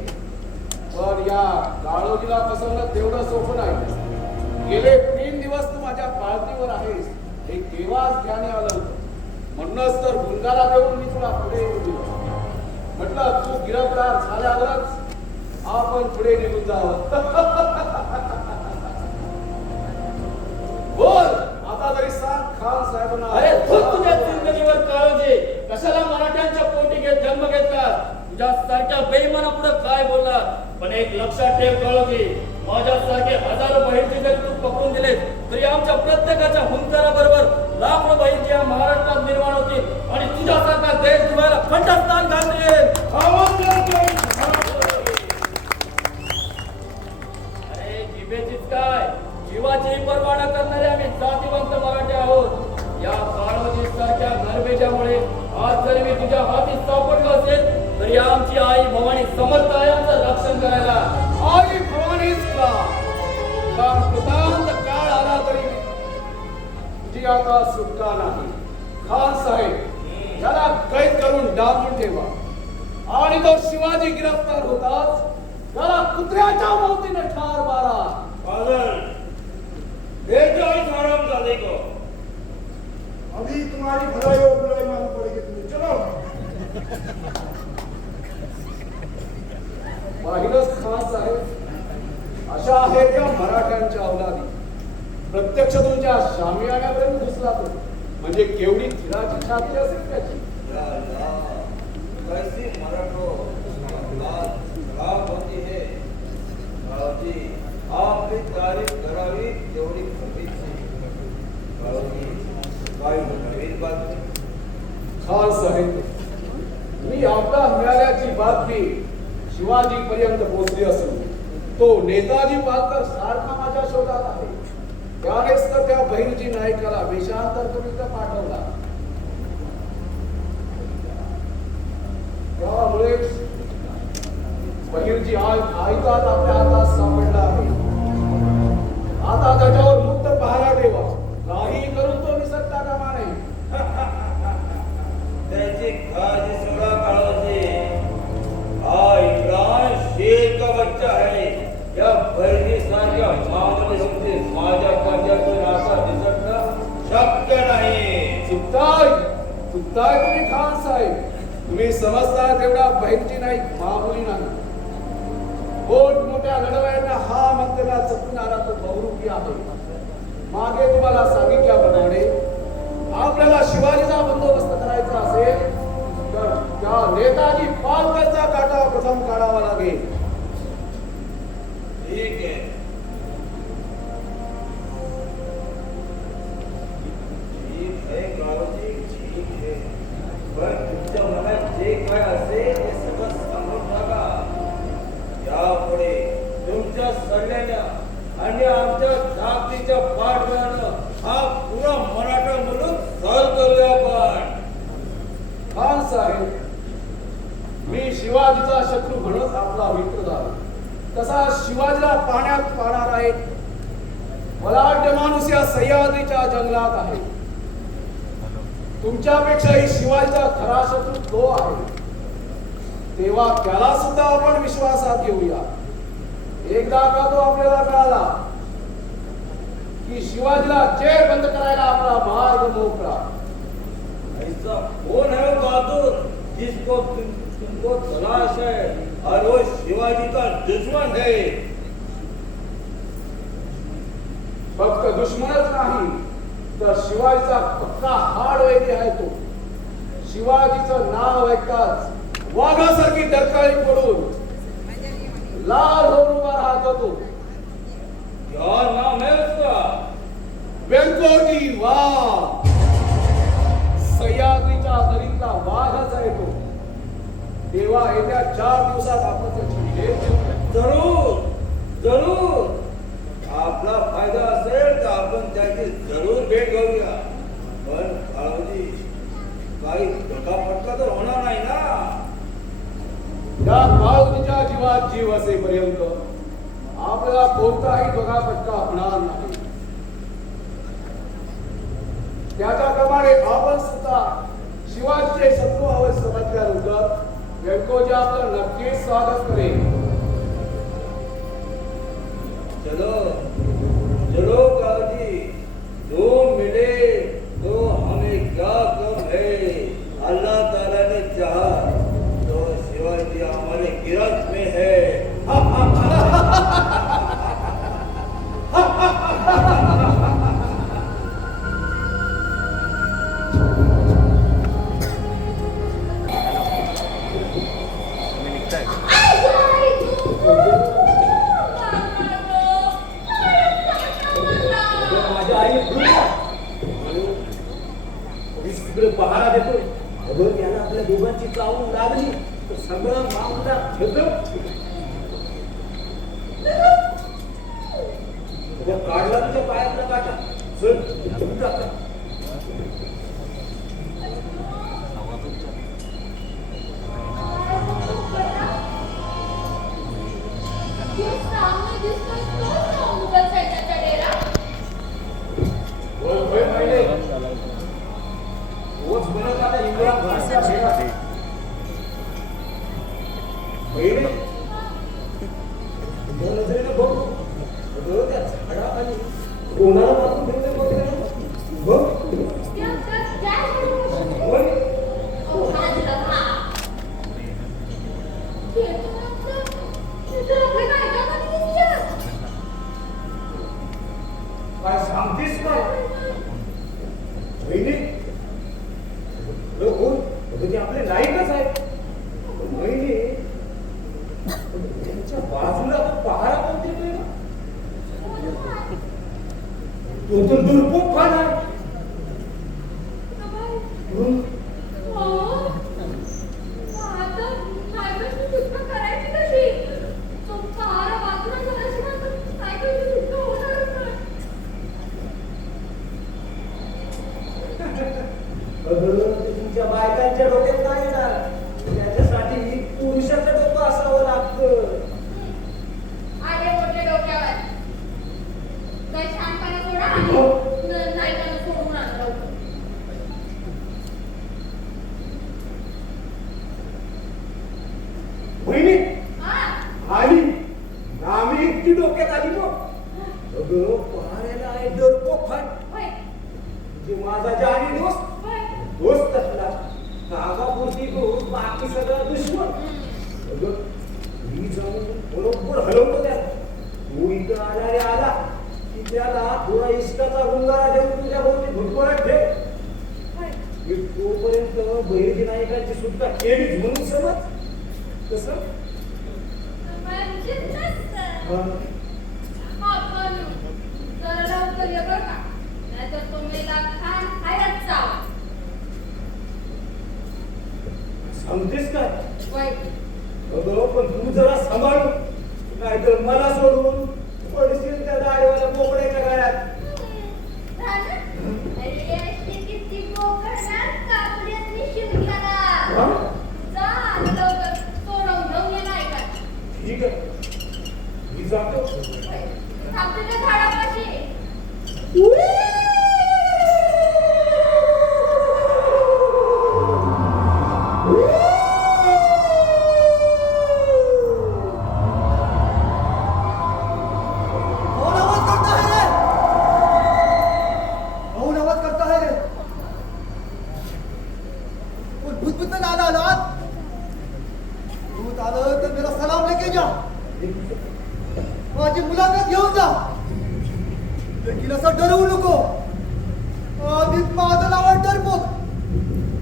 पण या काळोजीला फसवणं तेवढं सोपं नाही. गेले 3 दिवस तू माझ्या पाळतीवर आहेस हे केव्हाच ध्यानी आलं होतं. म्हणूनच तर गुंगाला देऊन मी तुला पुढे येऊ दिलं. म्हटलं तू गिरफ्तार झाल्यावरच आपण पुढे निघून जावं. बोल आता तरी सांग खान साहेबांना. अरे खूप तुझ्या जिंदगीवर काळोजी. कशाला मराठ्यांच्या पोटी घेत जन्म घेतला? तुझ्या सारख्या बेईमाना पुढे काय बोलला? पण एक लक्षात ठेव काळोजी, माझ्यासारखे हजारो बहिर्जी जरी तू पकडून दिले तरी आमच्या प्रत्येकाच्या हुंकाराबरोबर लाखो बहिर्जी या महाराष्ट्रात निर्माण होतील आणि तुझ्यासारखा देश धुवायला खंडस्थान घालतील. अरे जिभेचीच काय, जीवाचीही पर्वा न करणारे आम्ही जातीवंत मराठी आहोत. या काळोजी सारख्या गरबेजामुळे आज जरी मी तुझ्या हाती सापडलो असेल तरी आमची आई भवानी समर्थ आहे आमचं रक्षण करायला. आई भवानीच का? कारण कृतांत काळ आला तरी तुझी आता सुटका नाही. खान साहेब याला कैद करून डांबून ठेवा आणि तो शिवाजी गिरफ्तार होताच त्याला कुत्र्याच्या मौतीने ठार मारा. फादर, आराम झाले को अभी तुम्हारी भलाई और बुराई मालूम पड़ेगी तुम्हें. चलो. पाहिलंच खान साहेब, अशा आहेत त्या मराठ्यांच्या अवलादी. प्रत्यक्ष तुमच्या शामियाण्यापर्यंत घुसला तो म्हणजे केवढी धीराची छाती असेल त्याची. कैसी मराठो खराब होती है. बाळाजी, आपली तारीफ करावी तेवढी कमीची. बाळाजी, काय नवीन बातमी? खान साहेब, मी आपला मिळाल्याची बातमी शिवाजी पर्यंत पोहोचली असून तो नेताजी पालकर सारखा माझ्या शोधात आहे. त्यानेच तर त्या बहिर्जी नायकाला वेषांतर करून पाठवला. त्यामुळे बहिर्जी आज आयताच आपल्या हातात सापडला आहे. आता त्याच्यावर मुक्त पहारा ठेवा. काही करून तो निसटता कामा नये. त्याची काळजी सोडा काळजी. हा इम्रान शेर का बच्चा है. या बहिणी सारख्या मामूली माझ्या कर्जातून असा दिसणं शक्य नाही. चुकताय तुम्ही खान साहेब. तुम्ही समजता तेवढा बहिर्जी नाही, मामुली नाही. मोठ्या लढवयांना हा मंत्र्याला चकवणारा तो बहुरूपी आहे. मागे तुम्हाला सांगितल्याप्रमाणे आपल्याला शिवाजीचा बंदोबस्त करायचा असेल तर त्या नेताजी पालकरचा काटा प्रथम काढावा लागेल. ठीक है. ठीक है गावजी, ठीक है. पण तुमच्या मनात जे काय असेल ते सगळं सांगून टाका. यापुढे तुमच्या सल्ल्यानं आणि आमच्या ताकदीच्या पाठबळानं हा पुरा मराठा मुलूक सहन करूया. आपण खान साहेब, मी शिवाजीचा शत्रू म्हणून आपला मित्र झालो. तसा शिवाजीला पाण्यात पाहणार आहे. बलाढ्य माणूस या सह्याद्रीच्या जंगलात आहे. तुमच्यापेक्षाही शिवाजीचा खरा शत्रू तो आहे. तेव्हा त्याला सुद्धा आपण विश्वासात घेऊया. एकदा का तो आपल्याला कळाला की शिवाजीला जेल बंद करायला आपला मार्ग मोकळा. ऐसा कौन है वो बहादुर जिसको तुमको तलाश है और वो शिवाजी का दुश्मन है? फक्त दुश्मनच नाही तर शिवाजीचा पक्का हाड वैरी आहे तो. शिवाजीचं नाव ऐकताच वाघासारखी डरकाळी पडून लाल होऊन उभा राहतो तो. क्या नाम है उसका? व्यंकोजी वाघ. सह्याद्रीच्या दरीतला वाघच आहे तो. तेव्हा येत्या 4 दिवसात आपण त्याची भेट घेऊ. जरूर जरूर. आपला फायदा असेल तर आपण त्याची जरूर भेट घेऊया. पण काळजी, काही धक्का तर होणार नाही ना? या काळजीच्या जीवात जीव असेपर्यंत आपल्याला कोणताही धोकापटका होणार नाही. त्याच्याप्रमाणे आपण सुद्धा शिवाजीचे शत्रू आहोत समजल्यानंतर व्यंकोजी आपलं नक्कीच स्वागत करेल. चलो चलो काजी, 2 मिले तो हमें क्या कम है. अल्लाह ताला ने चाहा तो शिवाजी हमारे गिरफ्त में है. माझ्या आईने सगळं पहारा देतोय. अगं त्याला आपल्या दोघांची चावून लागली तर सगळं मामला घेतो. काढला तुझ्या पायातला काटा. चल घेऊन टाका. सामने दिसतोय तो मुघल सैन्याचा डेरा. होय पहिले तोच बनत आता इम्रान खानचा डेरा. पहिले तुझ्या नजरेनं बघ. अगं त्या झाडाखाली कोणाला मारून ठेवलंय बघ रे. बघ. होय. काय सांगतेस काय? बहिणी हो ते आपले नाईकच आहेत. बहिणी त्यांच्या बाजूला पहारा कोण देतोय ना? तो तर दुर्भोग खान आहे. तुमच्या बायकांच्या डोक्यात नाही येणार. त्याच्यासाठी पुरुषाचं डोकं असावं लागतं. आले मोठे डोक्यावर काय शानपणा सोडा आणि नायकाला सोडून आणलं. बहिणी हा आली नामी इतकी डोक्यात आली मग. अगं पहाऱ्याला आहे डरपोक खान. होय म्हणजे माझा जानी दोस्त. होय दोस्त असला नागापुरती दोस्त, बाकी सगळा दुश्मन. अगं मी जाऊन बरोबर हलवतो त्याला. तू इथं आला रे आला की त्याला थोडा इष्टाचा गुंगारा देऊन तुझ्या भोवती घुटमळत ठेव. होय की तोपर्यंत बहिर्जी नायकांची सुटका केली म्हणून समज. कसं म्हणजे नसतं. हा. हा पण जरा लवकर ये बरं का, नाहीतर तो मेला खान खायच चाव. सांगतेस काय? होय अगं पण तू जरा सांभाळू, नाहीतर मला सोडून पडशील त्या दाढीवाल्या बोकड्याच्या गळ्यात. झालं? अरे अशी किती बोकडणार कापड्यातली शिंपल्याला. जा आणि लवकर सोडवून घेऊन ये नाही का. ठीक आहे मी जातो. थांबते त्या झाडापाशी. कौन आवाज करता है रे? कौन आवाज करता है रे? कोण भूत में आला आला? भूत आलं तर मेरा सलाम लेके जा. माझी मुलाखत घेऊन जा. लेकिन असं डरवू नको. आधीच माझं नाव आहे डरपोक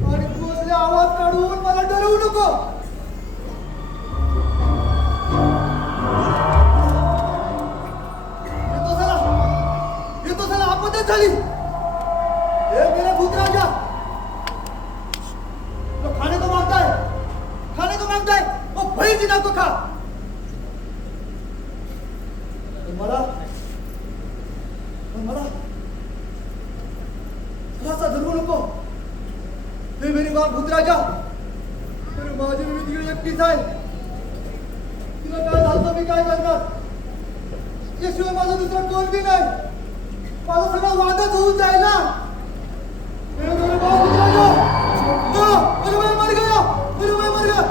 आणि तू असले आवाज काढून मला डरवू नको. येतो चला आपत्तीच झाली. हे मेरे भूत राजा, तो खाने को मांगता है वो भाई जी ना को खा. मला असा धरू नको. हे मेरी बाप भूत राजा, तर माझी मी तिकडे एकटीच आहे. तिला काय झालं मी काय करणार. याशिवाय माझं दुसरं कोण बी नाही. माझं सगळं वादच होऊन जाईल ना. मेरे बाप भूत राजा, मेरे भाई मर गया, मेरे भाई मर गया.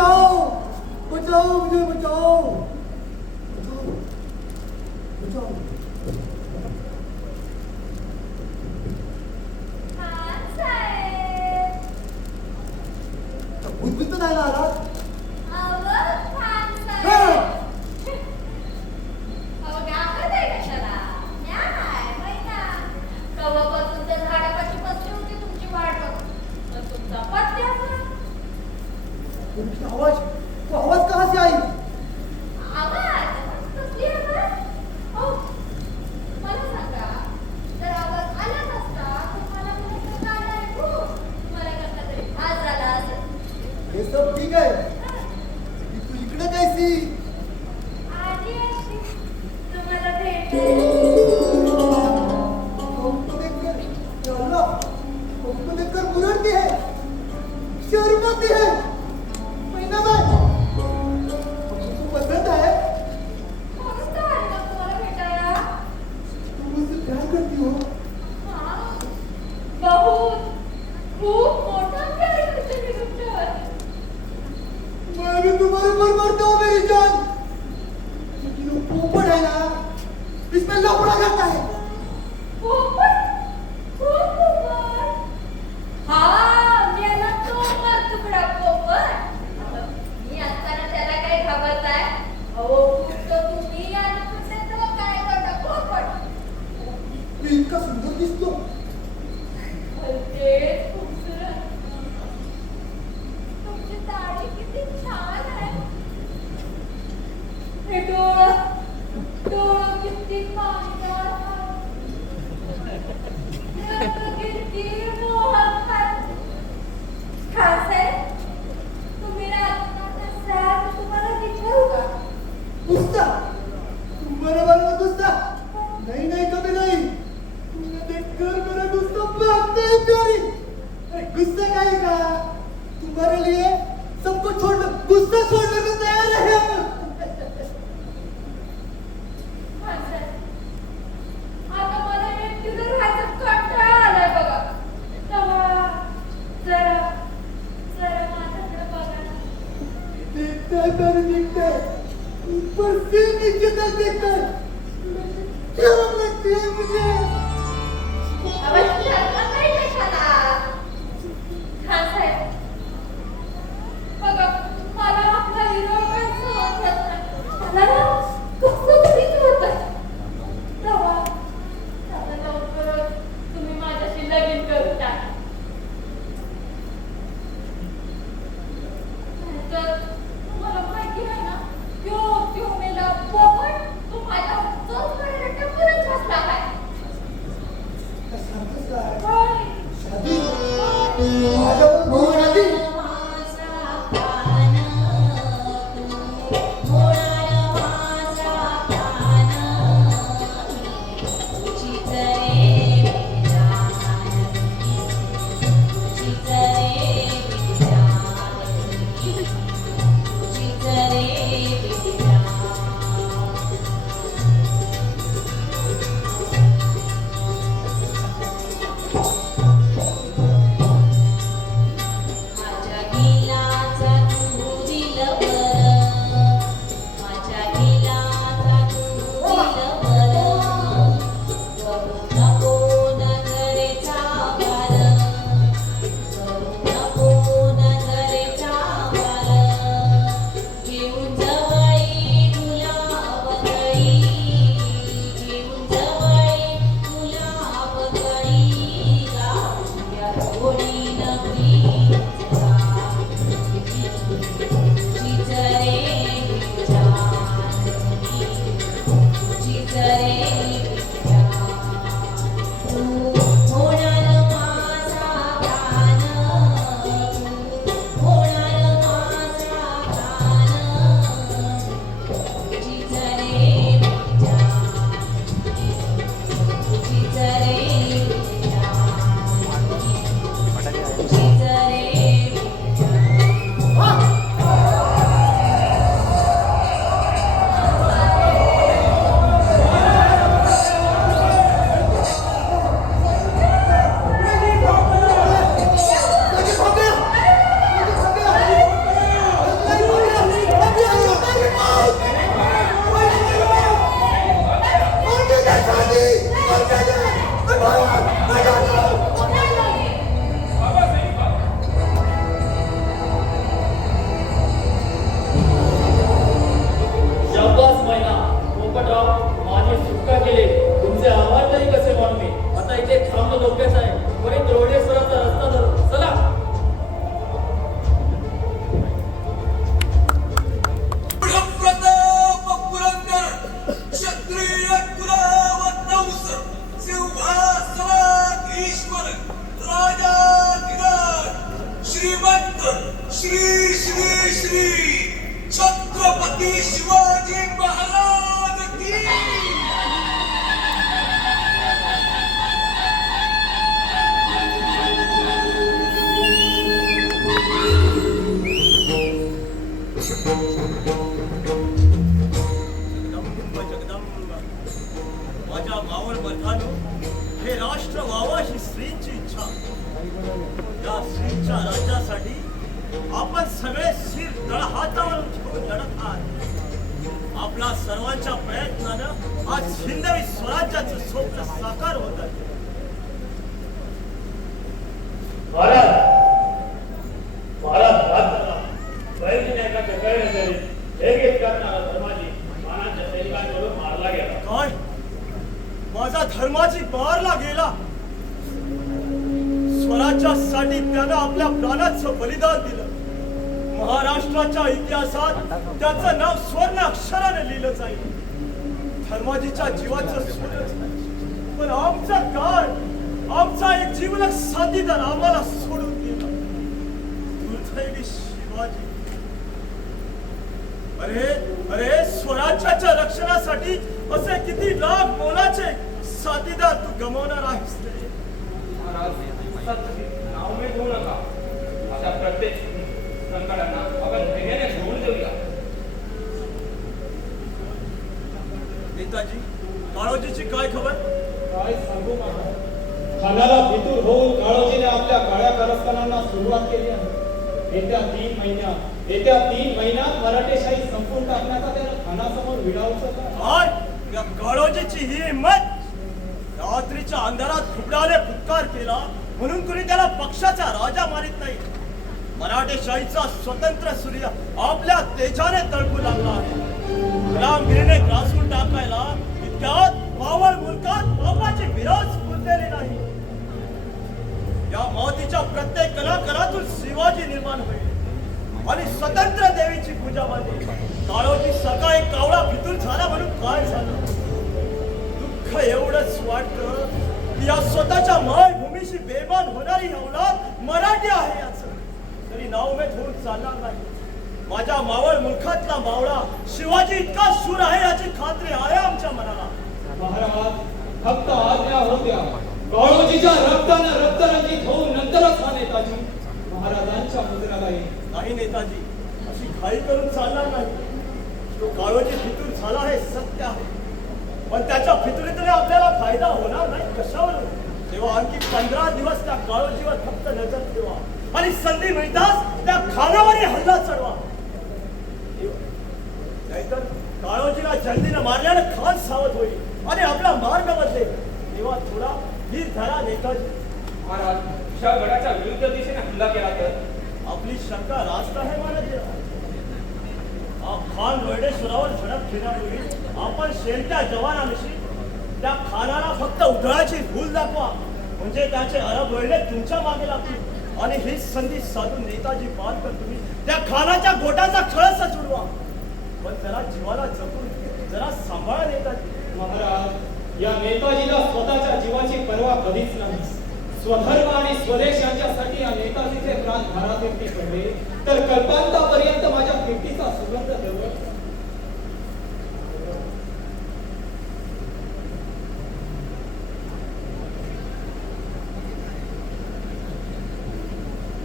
बचाओ बचाओ मुझे बचाओ बचाओ बचाओ खान साहेब भूत भीत नाही ना आला अहो खान साहेब अहो घाबरताय कशाला न्याय महिना कवापासून त्या झाडापाशी बसली होती तुमची वाट बघत पण तुमचा पत्त्याचा आवाज तो आवाज कहाँ से आई आवाज कसली आवाज हो मला सांगा जर आवाज आला नसता तुम्हाला म्हणायचं काय आहे हो तुम्हाला कसला तरी भास झाला असेल हे सब ठीक आहे तू इकडे कैसी आली अशी तुम्हाला भेट हमको देखकर या अल्लाह हमको देखकर मुरड़ती है शर्माती है मैना भाई हमको पसंद है म्हणून तर आली ना तुम्हाला भेटायला तुम मुझसे प्यार करती हो हाँ, बहुत खूप मोठा प्यार करते मी तुमच्यावर मैं भी तुम्हारे ऊपर मरता हूँ मेरी जान लेकिन वो पोपट है ना इसमें लफड़ा करता है पोपट खूप पोपट हा मेला तो मर तुकडा पोपट मी असताना त्याला काय घाबरताय अहो खूप तो तुम्ही आणि तुमचे तर काय करता पोपट मी इतका सुंदर दिसतो भलते खूपसुरत तुमची दाढी किती छान आहे हे डोळं डोळं किती पांढर किती मोहक आहे खास आहे तुम्ही राजमाता साहेब तुम्हाला विचारू का गुस्सा तुम मेरे बारे में गुस्सा नहीं नहीं कभी नहीं तुमने देखकर मेरा गुस्सा भागता है प्यारी अरे गुस्सा काहे का तुम्हारे लिए सबको छोड़ गुस्सा छोड़ने को तैयार है हम आता मला एकटीला राहायचं कंटाळा आलाय बघा तेव्हा जरा जरा माझ्याकडे बघा ना देखता है प्यारी देखता है ऊपर से नीचे तक देखता है शर्म लगती है मुझे अवश्य नाही कशाला खान साहेब बघा मला आपला हिरो काय सहन होत नाही मला ना कसं तरीच होतंय तेव्हा आता लवकरच तुम्ही माझ्याशी लगीन करून टाका नाहीतर तुम्हाला माहिती आहे ना त्यो मेला पोपट तो माझ्या चौकडे टपूरच बसला आहे शांतच आहे होय. शादी होय. माझ्यावर शादी Jesus. श्रीमंत श्री श्री श्री छत्रपती शिवाजी महाराज की जगदंब जगदंब माझ्या मावळ मठानो हे राष्ट्र व्हावं ही स्त्रीची इच्छा. या स्त्रीच्या राज्यासाठी आपण सगळे शिर तळहातावर घेऊन लढत आहात. आपल्या सर्वांच्या प्रयत्नानं आज हिंदवी स्वराज्याचं स्वप्न साकार होत आहे. काय माझा धर्माजी मारला गेला. स्वराज्यासाठी त्यानं आपल्या प्राणाचं बलिदान दिलं. महाराष्ट्राच्या इतिहासात त्याचं नाव स्वर्ण अक्षराने लिहिलं जाईल. धर्माजीच्या जीवाचं सोडच नाही, पण आमचा काळ आमचा एक जीवलग साथीदार आम्हाला सोडून गेला. दुर्दैवी शिवाजी. अरे अरे स्वराज्याच्या रक्षणासाठी असे किती लाख मोलाचे साथीदार तू गमावणार आहेस रे. महाराज नाव घेऊ नका. अशा प्रत्येक संकटांना आपण धैर्याने घेऊन जाऊया. नेताजी काळोजीची काय खबर? काय सांगू महाराज, खानाला फितूर होऊन काळोजीने आपल्या काळ्या कारस्थानांना सुरुवात केली आहे. येत्या 3 महिन्यात मराठेशाही संपून टाकण्याचा त्याला खानासमोर विडा उचलला. काय या काळोजीची ही हिंमत? रात्रीच्या अंधारात घुबडाने फुटकार केला म्हणून कुणी त्याला पक्षाचा राजा मानित नाही. मराठेशाहीचा स्वतंत्र सूर्य आपल्या तेजाने तळपू लागला आहे. गुलामगिरीने ग्रासून टाकायला इतक्यात मावळ मुलकात बापाची विरोध पुरलेली नाही. या मौतीच्या प्रत्येक कणाकणातून शिवाजी निर्माण होईल आणि स्वतंत्र देवीची पूजा मानली. काळोजी सकाळी कावळा फितूर झाला म्हणून काय झालं? दुःख एवढंच वाटतं की या स्वतःच्या मायभूमीशी बेमान होणारी औलाद मराठी आहे याचं तरी नावमेद होऊन चालणार नाही. माझ्या मावळ मुलखातला मावळा शिवाजी इतका शूर आहे याची खात्री आहे आमच्या मनाला. महाराज फक्त आज्ञा होत्या. काळोजीच्या रक्तानं रक्तरंजित होऊन नंतरच हा नेताजी महाराजांच्या मुद्राला येईल. नाही नेताजी, अशी घाई करून चालणार नाही. तो काळोजी फितूर झाला हे सत्य आहे, पण त्याच्या फितुरीतून आपल्याला फायदा होणार नाही. कशावर? तेव्हा आणखी 15 दिवस त्या काळोजीवर फक्त नजर ठेवा आणि संधी मिळताच त्या खानावरही हल्ला चढवा. नाहीतर काळोजीला जल्दीनं मारल्यानं खान सावध होईल आणि आपला मार्ग बदलेल. तेव्हा थोडा धीर धरा नेताजी. महाराज अशा गडाच्या विरुद्ध दिशेने हल्ला केला तर आपली शंका रास्त आहे महाराज. खान रोयडेश्वरावर झडप घेण्यापूर्वी आपण शेणत्या जवानांशी त्या खानाला फक्त उधळाची भूल दाखवा, म्हणजे त्याचे अरब वळले तुमच्या मागे लागतील आणि ही संधी साधून नेताजी पालकर तुम्ही त्या खानाच्या गोटाचा कळस उडवा. पण जरा जीवाला जपून जरा सांभाळा नेताजी. महाराज या नेताजीला स्वतःच्या जीवाची पर्वा कधीच नाही. स्वधर्म आणि स्वदेश यांच्यासाठी या नेताजीचे प्राण भारातीर्थी पडले तर कल्पांतापर्यंत माझ्या कीर्तीचा सुगंध देवळ.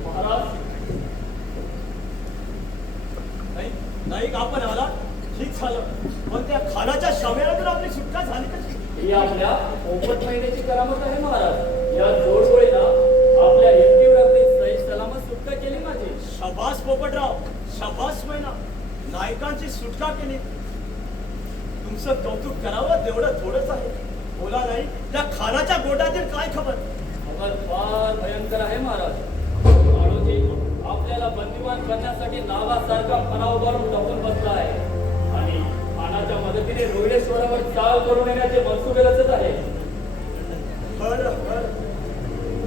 महाराज नाही आपण आला ठीक झालं, पण त्या खानाच्या शामेरातून आपली सुटका झाली कशी? ही आपल्या पोपट महिन्याची करामत आहे महाराज. या जोडगोळीला आपल्या एकटीवर आपली सही सलामत सुटका केली माझी. शाबास पोपटराव, शाबास मैना, नायकांची सुटका केली. तुमचं कौतुक करावं तेवढं थोडंच आहे. बोला नाही त्या खानाच्या गोटातील काय खबर? खबर फार भयंकर आहे महाराज. काळोजी आपल्याला बंदिवान करण्यासाठी नागासारखा फणा उभारून टाकून बसला आहे आणि खानाच्या मदतीने रोहिडेश्वरावर चाल करून येण्याचे मनसुबे रचत आहे.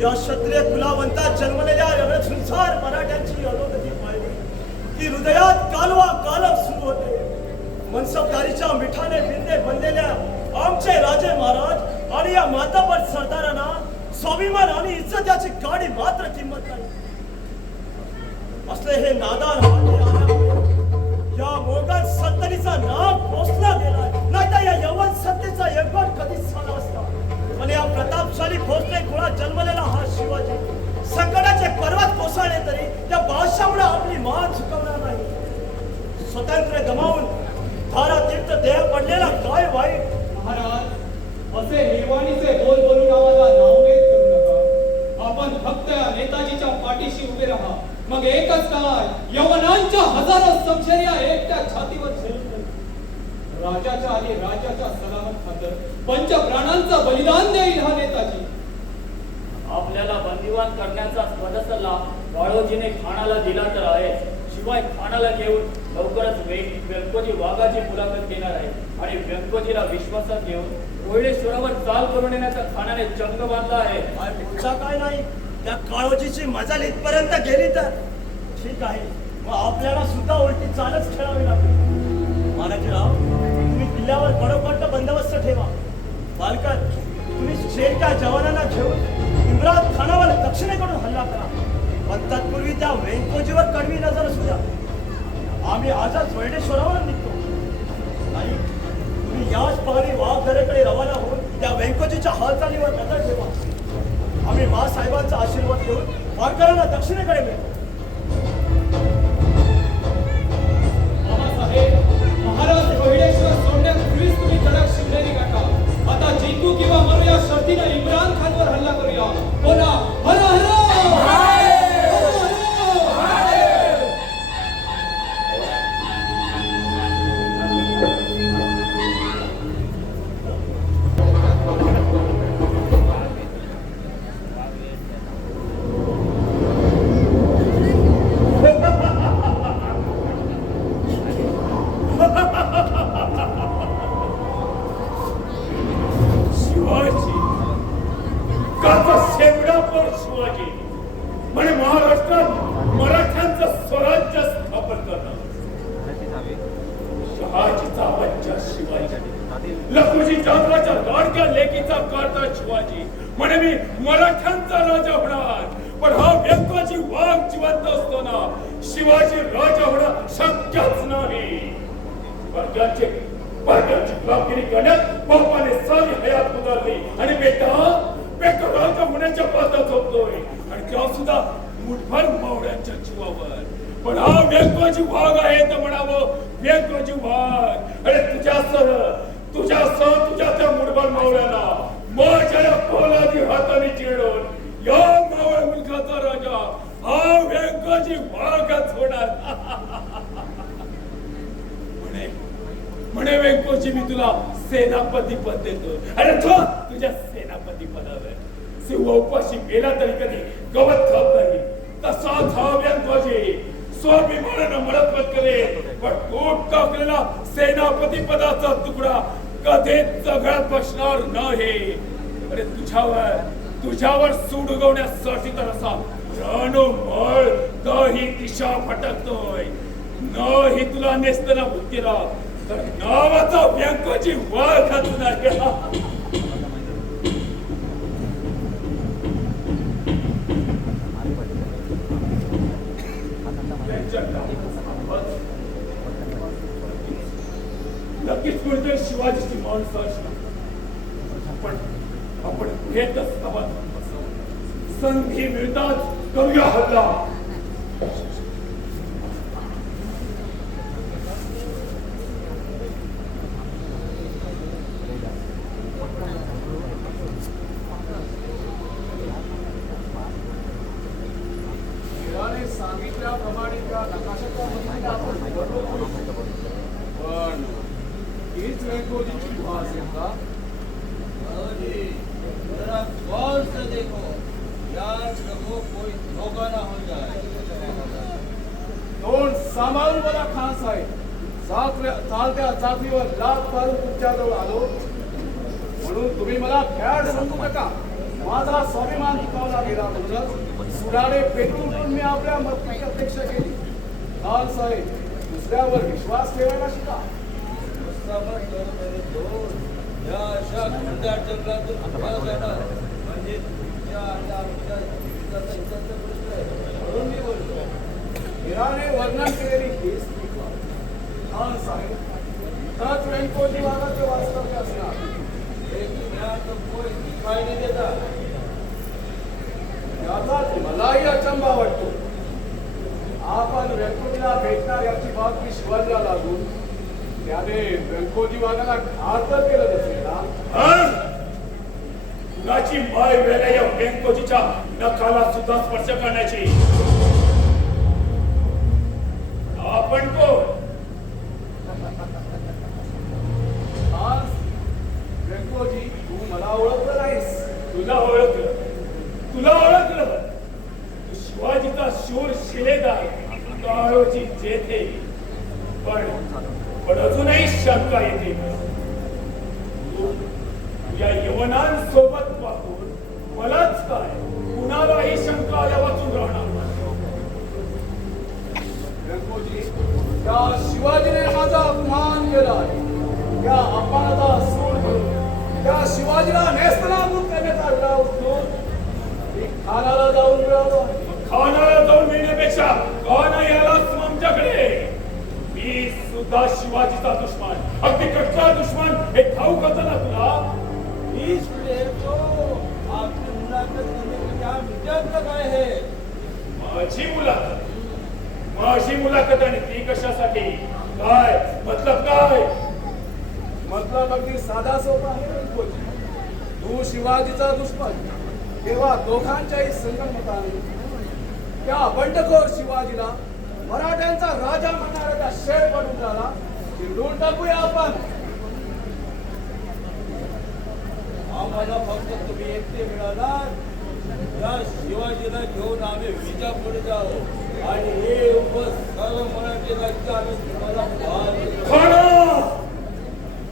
या क्षत्रिय कुलावंतात जन्मलेल्या रणझुंजार मराठ्यांची अधोगती पाहिली की हृदयात कालवा कालव सुरू होते. मनसबदारीच्या मिठाने बिंदे बनलेल्या आमचे राजे महाराज आणि या मातापट सरदारांना स्वाभिमान आणि इज्जत याची गाडी मात्र किंमत नाही. असले हे नादान हाती आल्यामुळे या मोगल सत्तरीचा नाग पोचला गेलाय, नाहीतर या यवन सत्तेचा एकवट कधीच झाला असता. पण या प्रतापशाली भोसले कुळात जन्मलेला हा शिवाजी संकटाचे पर्वत कोसळले तरी त्या बादशाहमुळे आपली मान झुकवणार नाही. स्वतंत्र गमावून धारा तीर्थ देह पडलेला काय वाईट. महाराज, असे निर्वाणीचे बोल बोलून आम्हाला नावमेद करू नका. आपण फक्त या नेताजीच्या पाठीशी उभे राहा. मग एकच काय, यवनांच्या हजारो समशर्या एकट्या छातीवर झेलून राजाच्या आणि राजाच्या सलामत खातर पंचप्राणांचा बलिदान देईल हा नेताजी. आपल्याला बंदिवान करण्याचा सल्ला काळोजीने खानाला दिला तर आहे. शिवाय खानाला घेऊन लवकरच व्यंकोजी वाघाची मुलाखत घेणार आहे आणि व्यंकोजीला विश्वासात घेऊन रोहिणेश्वरावर चाल करून येण्याचा खानाने चंग बांधला आहे. पुढचा काय नाही, त्या काळोजीची मजाल इथपर्यंत गेली तर ठीक आहे, मग आपल्याला सुद्धा उलटी चालच खेळावी लागेल. महाराजराव, तुम्ही किल्ल्यावर कडोकट बंदोबस्त ठेवा. बालकर, तुम्ही शेरच्या जवानांना घेऊन इम्रान खानावर दक्षिणेकडून हल्ला करा. पण तत्पूर्वी त्या वेंकोजीवर कडवी नजर असू द्या. आम्ही आजच वर्डेश्वरावर निघतो. नाही, तुम्ही याच पहाडी वाघदरेकडे रवाना होऊन त्या वेंकोजीच्या हालचालीवर नजर ठेवा. आम्ही मासाहेबांचा आशीर्वाद घेऊन वारकऱ्यांना दक्षिणेकडे मिळतो. बाबासाहेब, महाराज रोहिणेश्वर सोडण्यापूर्वीच तुम्ही कडक शिवनेरी गाठा. आता जिंकू किंवा मरू या शर्तीने इम्रान खानवर हल्ला करूया. बोला हर हर मी तुला सेनापती पद देतो. अरे तुझ्या सेनापती पदावर सिंह उपाशी गेला तरी कधी गवत खात नाही. तसाच हा व्यंकोजी स्वाभिमानानं मळत करेल, पण कोट टाकलेला सेनापती पदाचा तुकडा कधीच जगत बसणार नाही. अरे तुझ्यावर सूड उगवण्यासाठी तर असा रणमळ काही दिशा भटकतोय. नाही तुला नेसताना बुद्धीला तर नावाचा व्यंकोजी वाघच नाही. नक्कीच कोणतरी शिवाजीची माणसं असणार. आपण घेतच संधी मिळताच करूया हल्ला. सांगितल्याप्रमाणे त्या नकाशाच्या पण हीच वेंकोजीची गुहा असेल का? जरा गौर से देखो, यार प्रभु कोई धोखा ना हो जाए. दोन सांभाळून बोला खान साहेब. चालत्या चाफीवर लाथ मारून तुमच्याजवळ आलो म्हणून तुम्ही मला फॅड समजू नका. माझा स्वाभिमान दुखावला गेला म्हणूनच सुडाने पेटून मी आपल्या मताची अपेक्षा केली. खान साहेब, दुसऱ्यावर विश्वास ठेवायला शिका. या अशा खंडाळ जंगलातून उभा जाणार म्हणजे तुमच्या आणि आमच्या जीविताचा इतका प्रश्न आहे म्हणून मी बोलतो. याने वर्णन केलेली ही स्त्री खान साहेब तच व्यंकोजी वाघाचे वास्तव्य असणार हे पुण्यात कोणी दिखाई नाही देतात. याचाच मलाही अचंबा वाटतो. आपण व्यंकोजीला भेटणार याची बातमी शिवाजीला लागून त्याने व्यंकोजी वाघाला घात केलं नसेल ना? कुणाची माय वेळेला या व्यंकोजीच्या नखाला सुद्धा स्पर्श करण्याची. आपण कोण? आज व्यंकोजी तू मला ओळखलं नाहीस. तुला ओळखलं. तू शिवाजीचा शूर शिलेदार काळोजी जेथे. पण अजूनही शंका येते. तू या यवनांसोबत वाहून मलाच काय कुणालाही शंका आल्या वाचून राहणार. व्यंकोजी त्या शिवाजीने माझा अपमान केला आहे. त्या अपमानाचा सूड करून त्या शिवाजीला नेस्तनाबूत करण्याचा विडा उचलून मी खानाला जाऊन मिळालो. खानाला जाऊन मिळण्यापेक्षा खान यालाच आमच्याकडे. मी सुद्धा शिवाजीचा दुश्मन, अगदी कट्टर दुश्मन हे ठाऊक होतं ना तुला? इसलिए तो आपकी मुलाकात करने के लिए आप विचारता काय है? माझी मुलाखत आणि ती कशासाठी? काय मतलब काय? मतलब अगदी साधा सोपा आहे व्यंकोजी. तू शिवाजीचा दुश्मन तेव्हा दोघांच्याही संगमताने त्या बंडखोर शिवाजीला मराठ्यांचा राजा म्हणणारा त्या शेळ पडून झाला चिरडून टाकूया आपण. आम्हाला फक्त तुम्ही एकटे मिळालात. त्या शिवाजीला घेऊन आम्ही विजापूर जाऊ आणि हे सर्व मराठी राज्य आम्ही तुम्हाला खाना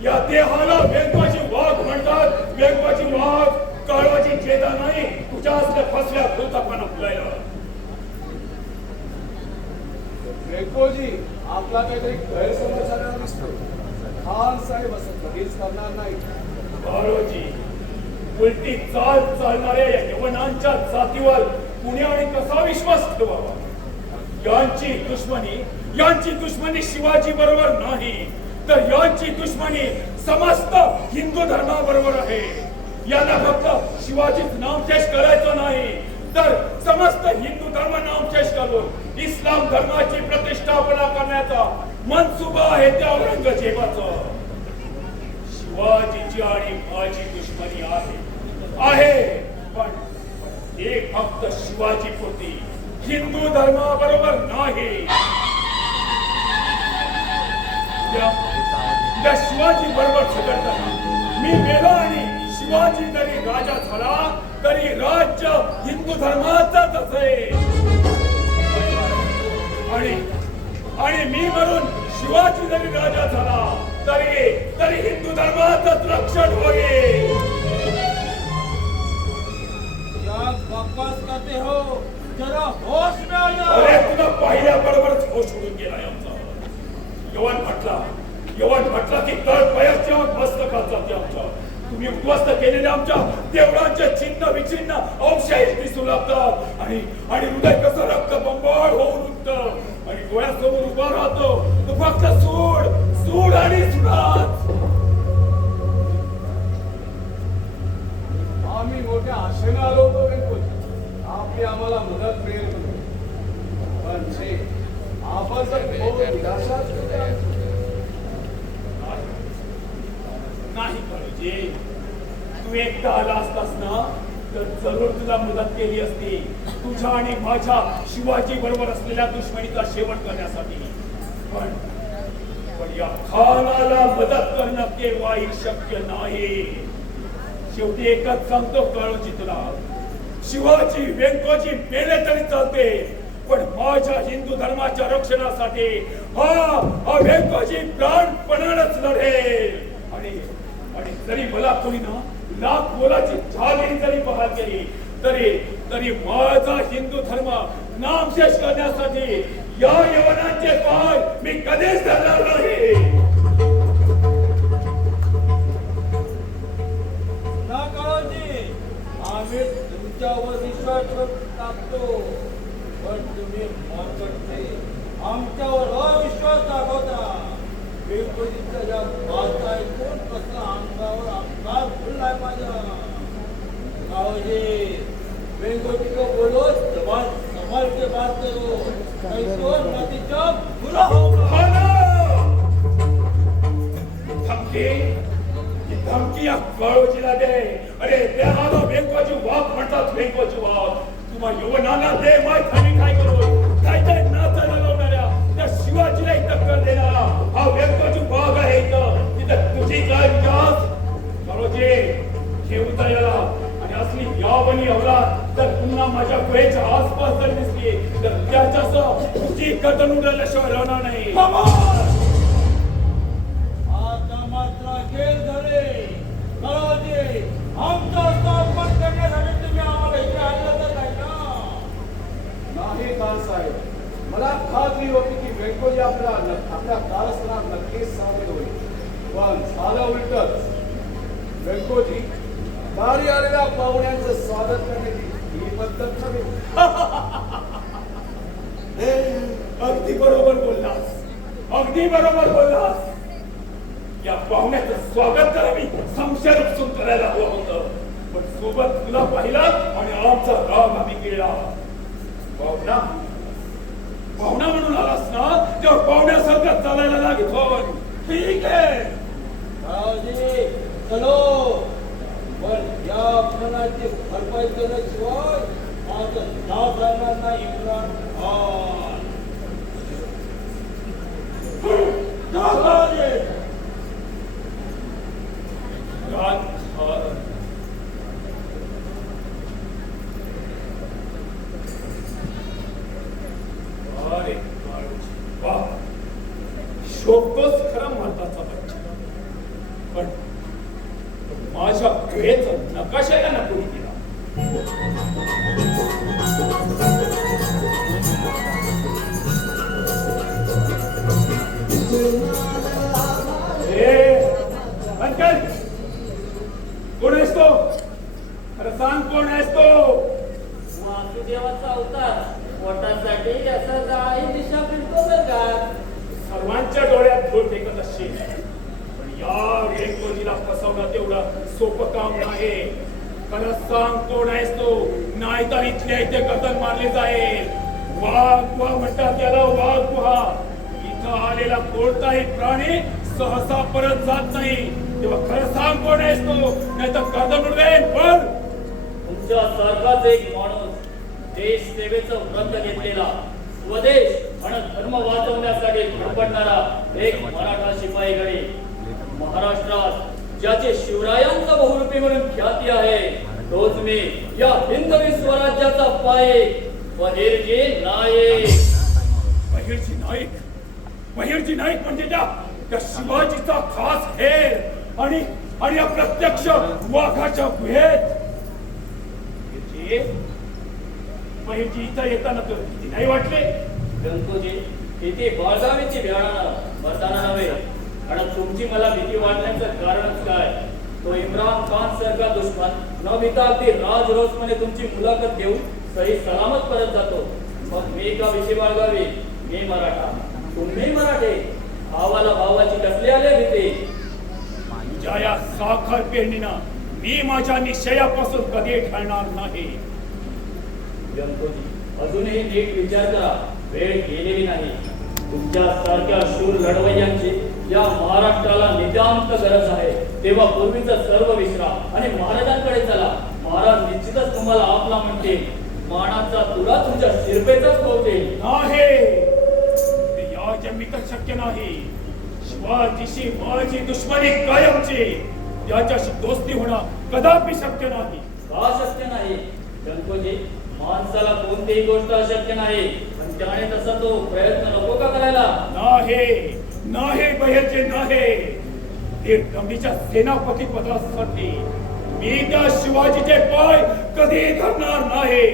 या देहाला व्यंकोजी वाघ म्हणतात. व्यंकोजी वाघ काळोजी चेता नाही. तुझ्या असल्या फसल्या भूतापणा फुलायला. व्यंकोजी आपला काहीतरी गैरसमज झालेला दिसतो. खान साहेब असं कधीच करणार नाही. काळोजी उलटी चाल चालणाऱ्या या यवनांच्या जातीवर पुण्याने कसा विश्वास ठेवावा? यांची दुश्मनी शिवाजी बरोबर नाही, तर यांची दुश्मनी समस्त हिंदू धर्माबरोबर आहे. यांना फक्त शिवाजीच नामशेष करायचं नाही, तर समस्त हिंदू धर्म नामशेष करून इस्लाम धर्माची प्रतिष्ठापना करण्याचा मनसुबा आहे त्या औरंगजेबाचा. शिवाजीची आणि माझी दुश्मनी आहे, पण हे फक्त शिवाजी पुरती, हिंदू धर्माबरोबर नाही. त्या शिवाजी बरोबर झगडताना मी मेलो आणि शिवाजी जरी राजा झाला तरी राज्य हिंदू धर्माचाच असेल. आणि मी म्हणून शिवाजी जरी राजा झाला तरी हिंदू धर्माचंच रक्षण होईल. क्या बकवास करते हो? जरा होश में आ जाओ. अरे तुला पाहिल्याबरोबरच होश उडून गेलाय आमचा. यवन म्हटला की तळ पयाच्या मस्तकात जाते आमच्या. तुम्ही उद्ध्वस्त केलेल्या आमच्या देवळांचे चिन्ह विचिन्ह अंशही दिसू लागतात आणि हृदय कसं रक्त बंबाळ होऊन उठतं आणि डोळ्यासमोर उभा राहतो तो फक्त सूड आणि सुडाच. आम्ही मोठ्या आशेने आलो होतो व्यंकोजी, आपली आम्हाला मदत मिळेल म्हणून. पण छे आपण जर निराशाच केली. नाही काळजी, तू एकटा आला असतास ना तर जरूर तुला मदत केली असती, तुझ्या आणि माझ्या शिवाजी बरोबर असलेल्या दुश्मनीचा शेवट करण्यासाठी. पण या खानाला मदत करणं केव्हाही शक्य नाही. शेवटी एकच सांगतो काळोजी तुला, शिवाजी व्यंकोजी मेले तरी चालते, पण माझ्या हिंदू धर्माच्या रक्षणासाठी हा व्यंकोजी प्राणपणानंच लढेल. आणि जरी मला कोणी ना लाख मोलाची झाली जरी बहाल केली तरी माझा हिंदू धर्म नामशेष करण्यासाठी या यवनांचे पाय मी कधीच धरणार नाही. ना काळजी, आम्ही तुमच्यावर विश्वास टाकतो, पण तुम्ही मार्गदर्शक आमच्यावर अविश्वास दाखवता. वेंकोजीचा या बात ऐकून कसं अंगावर अंगार फुललाय माझ्या. गावजी वेंकोजी को बोलो जबान संभाल के बात करो, नहीं तो नतीजा बुरा होगा. धमकी या काळोजीला दे. अरे त्याला वेंकोजी वाघ म्हणतात. वेंकोजी वाघ तुम्हा यवनाला दे. माय खाली काय करू काय काय नाचा लावणाऱ्या त्या शिवाजीला टक्कर देणारा हा वेंकोजी वाघ आहे. इथं तिथं तुझी काय विकास काळोजी ठेवता याला. आणि असली यावनी अवलाद तर पुन्हा माझ्या गुहेच्या आसपास जर दिसली तर त्याच्यासह तुझी कदम उडवल्याशिवाय राहणार नाही. खेळ झाले. कळवते आमचा अपमान करण्यासाठी तुम्ही आम्हाला इथे आणलं तर नाही ना. नाही खान साहेब, मला खात्री होती की वेंकोजी आपल्या कारस्थानात नक्कीच सामील होईल, पण झालं उलटच. वेंकोजी दारी आलेल्या पाहुण्यांचं स्वागत करण्याची ही पद्धत नव्हे. अगदी बरोबर बोललास. अगदी बरोबर बोललास. या पाहुण्याचं स्वागत करावी संशय उपसून करायला हवं होतं, पण सोबत तुला पाहिला आणि आमचा राग आम्ही केला. पाहुणा पाहुणा म्हणून आलास ना तेव्हा पाहुण्यासारखं चालायला लागत हो. ठीक आहे रावजी चलो, पण या अपमानाची भरपाई केल्याशिवाय माझं नाव राहणार नाही. इम्रान खान अरे वाह, शोभतोच खरा भारताचा बच्चा, पण माझ्या गुहेचा नकाशाला नको दिला. अंकल कोण आहेस तो? अरे सांग कोण आहेस तो? वासुदेवाचा अवतार पोटासाठी असा जाळी दिशा फिरतो बरं का. सर्वांच्या डोळ्यात धूळ फेकत असशील, पण या वेंकोजीला फसवणं तेवढं सोपं काम नाही. खरं सांग कोण आहेस तो, नाही तर इथल्या इथे कतल मारले जाईल. वाघ गुहा म्हणतात याला, वाघ गुहा. इथं आलेला कोणताही प्राणी सहसा परत जात नाही. तेव्हा खरं सांग कोण आहेस तो, नाही तर कदम उडवेन. पण तुमच्या सारखाच एक माणूस देश सेवेचं व्रत घेतलेला, स्वदेश आणि धर्म वाचवण्यासाठी धडपडणारा एक मराठा शिपाई गडी. महाराष्ट्रात ज्याचे शिवरायांचा बहुरूपी म्हणून ख्याती आहे, तोच मी या हिंदवी स्वराज्याचा पायक बहिर्जी नाईक. बहिर्जी नाईक? बहिर्जी नाईक म्हणजे त्या शिवाजीचा खास हेर आणि अप्रत्यक्ष वाघाच्या गुहेत. बहिर्जी इथं येताना तर किती नाही वाटले. गंगोजी किती बाळगावीची भ्याना मरताना नव्हे. आणि तुमची मला भीती वाटण्याचं कारणच काय? तो इम्रान खान सारखा दुश्मन न भीता अगदी राजरोसपणे तुमची मुलाखत घेऊन सही सलामत परत जातो. मग मी का भीती बाळगावी? मी मराठा, तुम्ही मराठे. भावाला भावाची कसली आले भीती? तुझ्या या साखर पेरणीनं मी माझ्या निश्चयापासून कधी ढळणार नाही. गंगोजी अजूनही नीट विचार करा, वेळ गेलेली नाही. तुमच्या सारख्या शूर लढवय्यांची या महाराष्ट्राला नितांत गरज आहे. तेव्हा पूर्वीचा सर्व विसरा आणि महाराजांकडे चला. महाराज निश्चितच तुम्हाला आपला म्हणतील. मानाचा तुला तुमच्या शिरपेचाच पोहोचेल. नाही, ते या जन्मीतच शक्य नाही. शिवाजीशी माझी दुश्मनी कायमची. त्याच्याशी दोस्ती होणं कदापि शक्य नाही. का शक्य नाही? गणपती माणसाला कोणतीही गोष्ट अशक्य नाही, पण त्याने तसा तो प्रयत्न नको का करायला? नाही नाही बहिर्जी नाही. ते गंभीच्या सेनापती पदासाठी मी त्या शिवाजीचे पाय कधी धरणार नाही.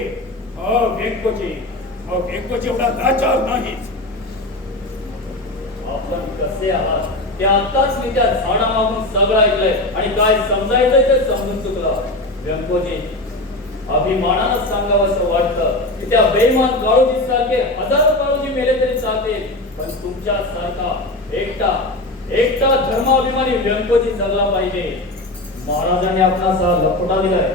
वेंकोजी एवढा लाचार नाहीच. आपण कसे आहात ते आताच मी त्या झाडामागून सगळं ऐकलंय आणि काय समजायचंय ते समजून चुकलं. व्यंकोजी अभिमानानं सांगावंसं वाटतं की त्या बेईमान काळोजी सारखे हजारो काळोजी मेले तरी चालतील, पण तुमच्या सारखा एकटा धर्माभिमानी व्यंकोजी जगला पाहिजे. महाराजांनी आपणास हा लपटा दिलाय.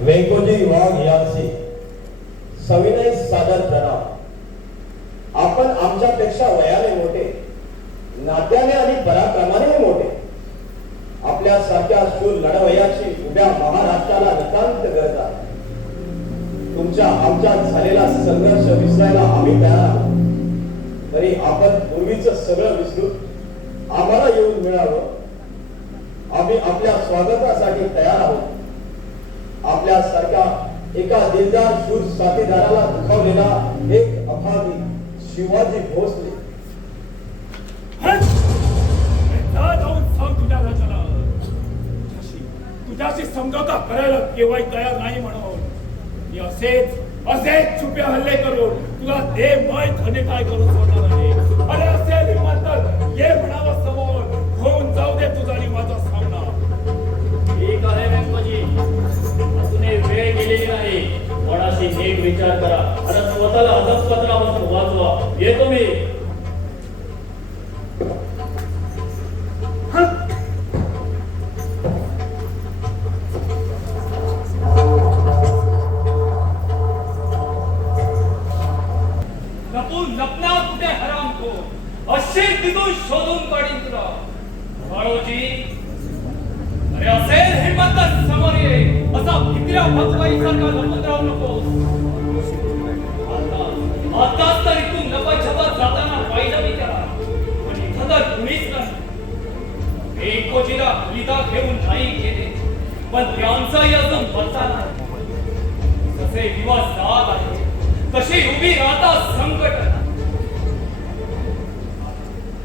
वेंकोजी वाघ यांचे सविनय सादर प्रणाम. आपण आमच्यापेक्षा वयाने मोठे, नात्याने आणि पराक्रमाने मोठे. आपल्यासारख्या शूर लढवयाची उद्या महाराष्ट्राला नितांत गरज आहे. तुमच्या आमच्यात झालेला संघर्ष विसरायला आम्ही तयार आहोत. तरी आपण पूर्वीचं सगळं विसरून आम्हाला येऊन मिळावं. आम्ही आपल्या स्वागतासाठी तयार आहोत. आपल्यासारख्या एका दिलदार शूर साथीदाराला दुखावलेला एक अभावी शिवाजी भोसले. जाऊन सांग तुझ्या राजाला तुझ्याशी समझोता करायला केव्हाही तयार नाही म्हणून. मी असेच छुपे हल्ले करून तुला देवमय धने काय करून सोडणार आहे. अरे असेल हिम्मत ये म्हणावं समोर, होऊन जाऊ दे तुझा आणि माझा सामना. ठीक आहे व्यंकोजी, अजून वेळ गेलेली नाही. मनाशी नीट विचार करा आणि स्वतःला अधपतनापासून वाचवा. येतो मी. लपना कुठे हराम को अशी तिथून शोधून काढीन तुला. बाळोजी, अरे असेल हिम्मत तर समोर ये. असा भित्र्या भगवाईसारखा लपत राहू नकोस. आताच तर इथून नपाछपात जाताना पाहिलं मी त्याला, पण इथं तर कुणीच नाही. वेंकोजीला लिदा घेऊन नाही गेले, पण त्यांचाही अजून पत्ता नाही. जसे दिवस जात आहे तशी उभी राहता संकट.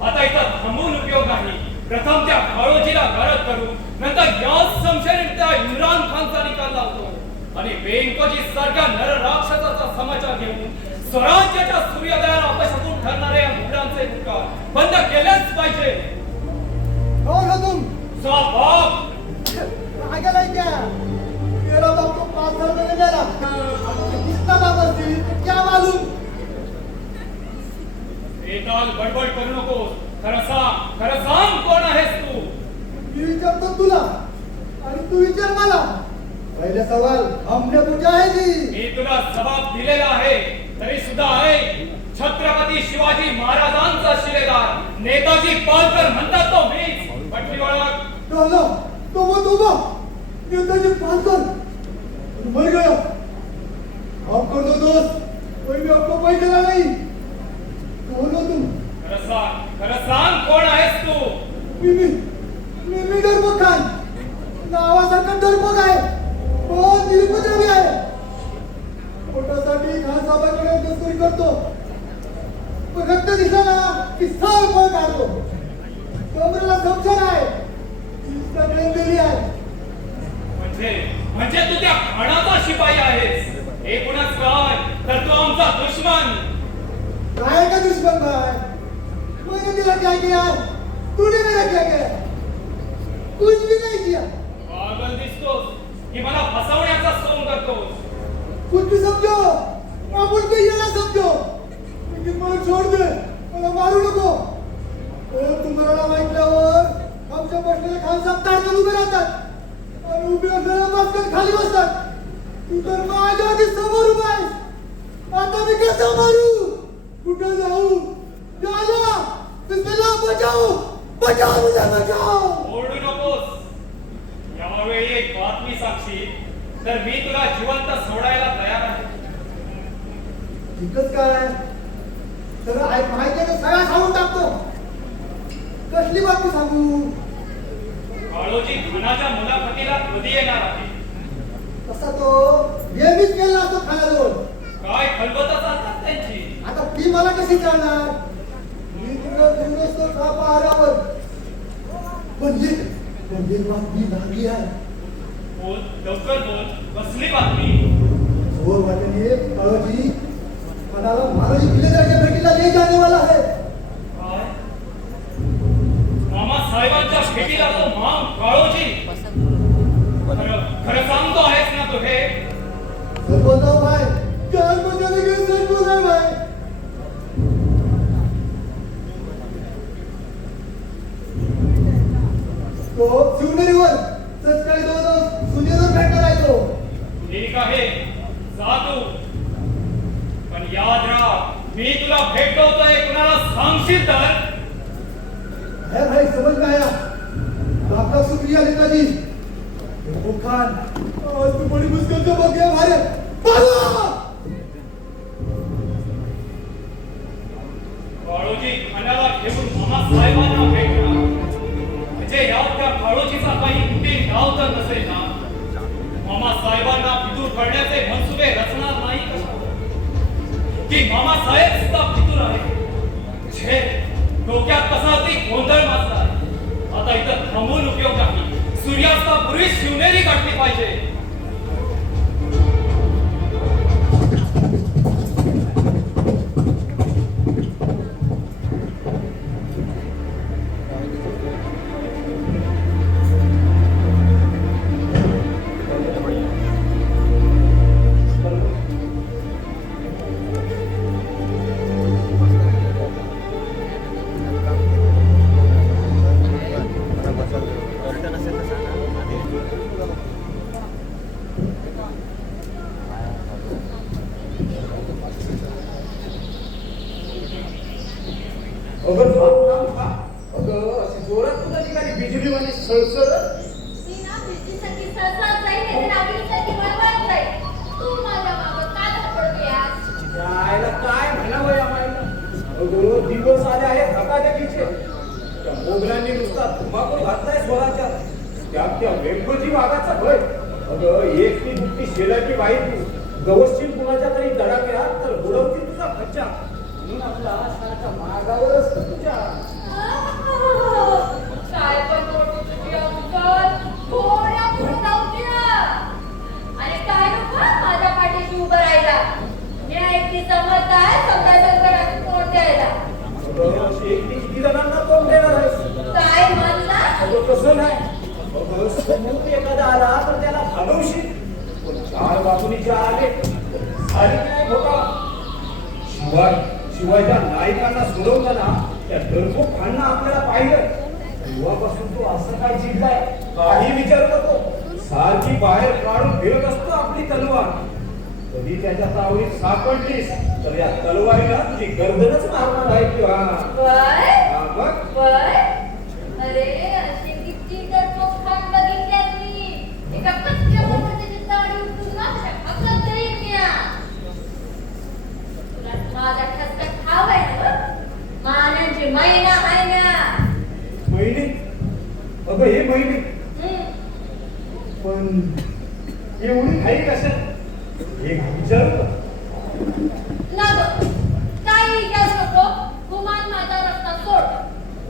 आता इथं थांबून उपयोग नाही. प्रथम त्या काळोजीला गारद करू, नंतर याच संशयाने त्या इम्रान खानचा निकाल लावतो आणि वेंकोजी सारख्या नर राक्षसाचा समाचार घेऊन स्वराज्याच्या सूर्योदयाला अपशकून ठरणारे या मुलांचे उपकार बंद केलेच पाहिजे. कौन हो तुम? तुझा बाप. कहाँ गेला क्या? मेरा बाप तो 5 साल पहले गेला. किसका बाप असती क्या मालूम? बेताल बडबड करू नकोस. खरं सांग कोण आहेस तू? मी विचारतो तुला आणि तू विचार मला. पहिले सवाल हमने पूछा है जी. मी तुला जबाब दिलेला आहे, तरी सुद्धा आहे. छत्रपती शिवाजी महाराजांचा शिलेदार नेताजी पालकर म्हणतात तो मीच. पटली ओळख? चलो तो नेताजी पालकर मर गया. आप कर दो दोस्त, कोई भी आपको कोई चला नहीं. कौन हो तुम? खरं सांग कोण आहेस तू? मी डरपोक खान. नावासारखा डरपोक आहे, पण निरुपद्रवी आहे. पोटासाठी खान साहेबांकडे तस्करी करतो, पण रक्त दिसला ना की साल पळ काढतो. कमरेला गमछा आहे, सगळे गेली आहे. म्हणजे तू त्या खानाचा शिपाई आहेस. एकूणच काय तर तू आमचा दुश्मन. काय का दुश्मन भाई? मैंने तेरा क्या किया? तूने मेरा क्या किया? कुछ भी नहीं किया. पागल दिसतोस की मला फसवण्याचा सोंग करतोस. कुछ भी समझो, आपण काही ना समझो, लेकिन मला छोड़ दे, मला मारू नको. तुम्हाला ऐकल्यावर आमच्या बसलेले खान साहेब ताडकन उभे राहतात आणि उभे असलेल्या मास्तर खाली बसतात. तू तर माझ्या आधी समोर उभा आहेस. आता मी कसं मारू? कुठं जाऊ? जाला बिस्मिल्लाह. बचाओ मुझे, बचाओ. ओरडू नकोस. यावेळी एक बातमी सांगशील तर मी तुला जिवंत सोडायला तयार आहे. ठीकच काय? तर माहिती आहे सगळा सांगून टाकतो. कसली बातमी सांगू? काळोजी खानाच्या मुलाखतीला कधी येणार आहे? तसा तो नेहमीच गेला असतो खानाजवळ. काय खलबत चालतात त्यांची? आता ती मला कशी कळणार? मी तुला दिवसभर खापा आरावर. पण एक बातमी लागली आहे. बोल, लवकर बोल. कसली बातमी? जोर वाटणे काळोजी मनाला महाराज किल्लेदाराच्या भेटीला ले जाने वाला है. साहेबांच्या भेटीला तो माम काळोजी खरं सांगतो आहेस ना तू हे? सरपंच भाई काल बजाने के सच बोला भाई तो शिवनेरीवर सकाळी दोन सुनेवर भेट करायचो ठीक आहे जा तू, पण याद राख मी तुला भेटवतोय कुणाला सांगशील तर है भाई समझ में आया आपका शुक्रिया नेताजी महबूब खान आज तो बड़ी मुश्किल से बच गया भाई पाला काळोजी खाण्याला घेऊन मामा साहेबांना भेटला म्हणजे यात त्या काळोजीचा काही कुठे नाव तर नसेल ना? मामा साहेबांना फितूर करण्याचे मनसुबे रचणार नाही कशावर की मामा साहेब सुद्धा फितूर आहे छे डोक्यात कसा ती गोंधळ माजला आता इथं थांबून उपयोग नाही सूर्यास्तापूर्वी शिवनेरी गाठली पाहिजे अगं थांब अगं अशी जोरात तुला निघाली बिजली वाणी सळसळ ती ना बिजलीसारखी सळसळत जाईल, नाहीतर आगीसारखी वळवळत जाईल. तू माझ्या मागं का धडपडतोयस? यायला काय म्हणावं या माईला? अगं दिवस आले आहेत धकाधकीचे त्या मोगलांनी नुसता धुमाकूळ घातलाय स्वराच्या त्या वेंकोजी वाघाचा भय अगं एकटी दुखती शेलाची बाई तू गवसशील कुणाच्या तरी तडाख्यात तर बुडवतील तुझा खच्चा म्हणून आपला सारखा मागावरच तुझ्या काय पण मोठी तुझी अवचल, थोड्या पुढे जाऊ द्या. आणि काय नको माझ्या पाठीशी उभं राहायला. मी एकटी समर्थ आहे सगळ्या संकटातून तोंड द्यायला. अगं अशी एकटी किती जणांना तोंड देणार आहेस? काय म्हणला? अगं तसं नाही अगं समोर एखादा आला तर त्याला भागवशील पण चार बाजूनी चार आले झाली काय होता शिवाय त्या नायकांना सोडवताना त्या डरपोक खांना आपल्याला पाहिलं तेव्हापासून तो असं काय चिडलाय काही विचारू नको सारखी बाहेर काढून फिरत असतो आपली तलवार कधी त्याच्या तावडीत सापडलीस तर या तलवारीला तुझी गर्दनच मारणार आहे किंवा वय? वय? अरे अशी किती डरपोक खान बघितल्यात मी. एका पचक्यावर त्याची ताडी उचलून ना त्याच्या हातात देईन मी. तुला माझा ठसका ठाव आहे ना? मानांची मैना आहे ना. महिने अगं हे महिने पण एवढी घाई कशात हे विचारू ना गं, काही विचारू नको. गुमान माझा रस्ता सोड.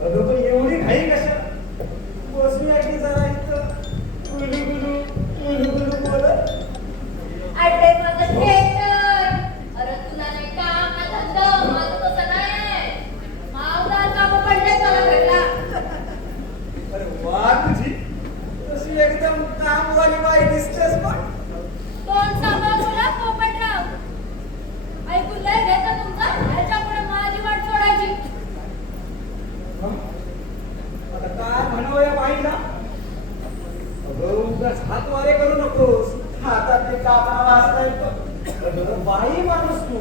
अगं पण एवढी घाई कशात बसूया की जरा इथं गुलू बोलत अरे माझं थिएटर. अरे तुला नाही काम ना धंदा. माझं तसं नाही. मावदार कामं पडले मला घरला. अरे वा तुझी तशी एकदम कामवाली बाई दिसतेस पण तोंड सांभाळूला पोपटराव. ऐकून लय घेतं तुमचं. ह्याच्यापुढे माझी वाट सोडायची. आता काय म्हणावं या बाईला अगं उगाच हात वारे करू नकोस हातातले कामा वाजता येतो अगं बाई माणूस तू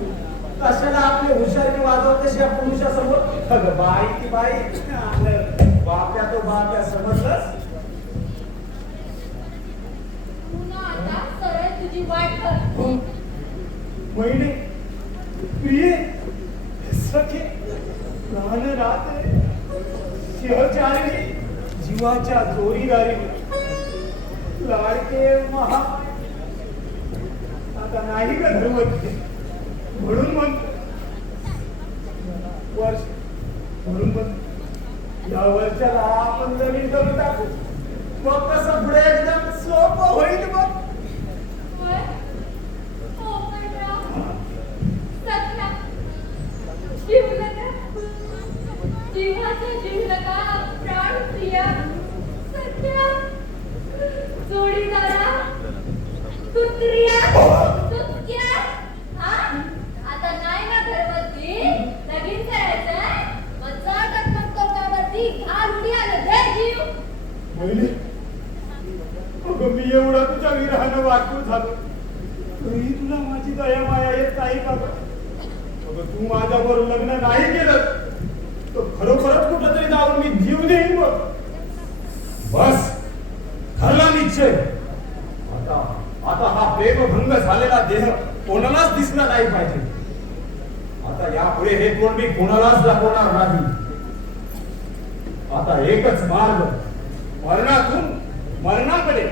कशाला आपली हुशारी वाजवतेस या पुरुषासमोर अगं बाई ती बाई बाप्या तो बाप्या समजलंस तू ना आता सरळ तुझी वाट कर. महिने प्रिय सखे प्राण राहते शिवचारिणी जीवाच्या जोरीदारी लाडके महा आता नाही का धर्म म्हणून म्हणतो वर्ष म्हणून म्हणतो या वर्षाला आपण नवीन करून टाकू मग कसं पुढे एकदम सोपं होईल मग होय? पोपटराव, सख्या, जीवलगा, जीवाचा जीवलगा, प्राण प्रिया जोडीदारा कुत्रिया तुत्या हा आता नाही ना घरवरती लगीन करायचंय मग जा टकटक टोकावरती घाल उडी आलं दे जीव बहिणी, अगं मी एवढा तुझ्या विरहानं वाटून झालो तरी तुला माझी दया माया येत नाही का गं? अगं तू माझ्यावर लग्न नाही केलं तर खरोखरच कुठं तरी जाऊन मी जीव देईन बघ. बस ठरला निश्चय. आता आता हा प्रेमभंग झालेला देह कोणालाच दिसला नाही पाहिजे. आता यापुढे हे कोण मी कोणालाच दाखवणार नाही. आता एकच मार्ग, मरणातून मरणाकडे.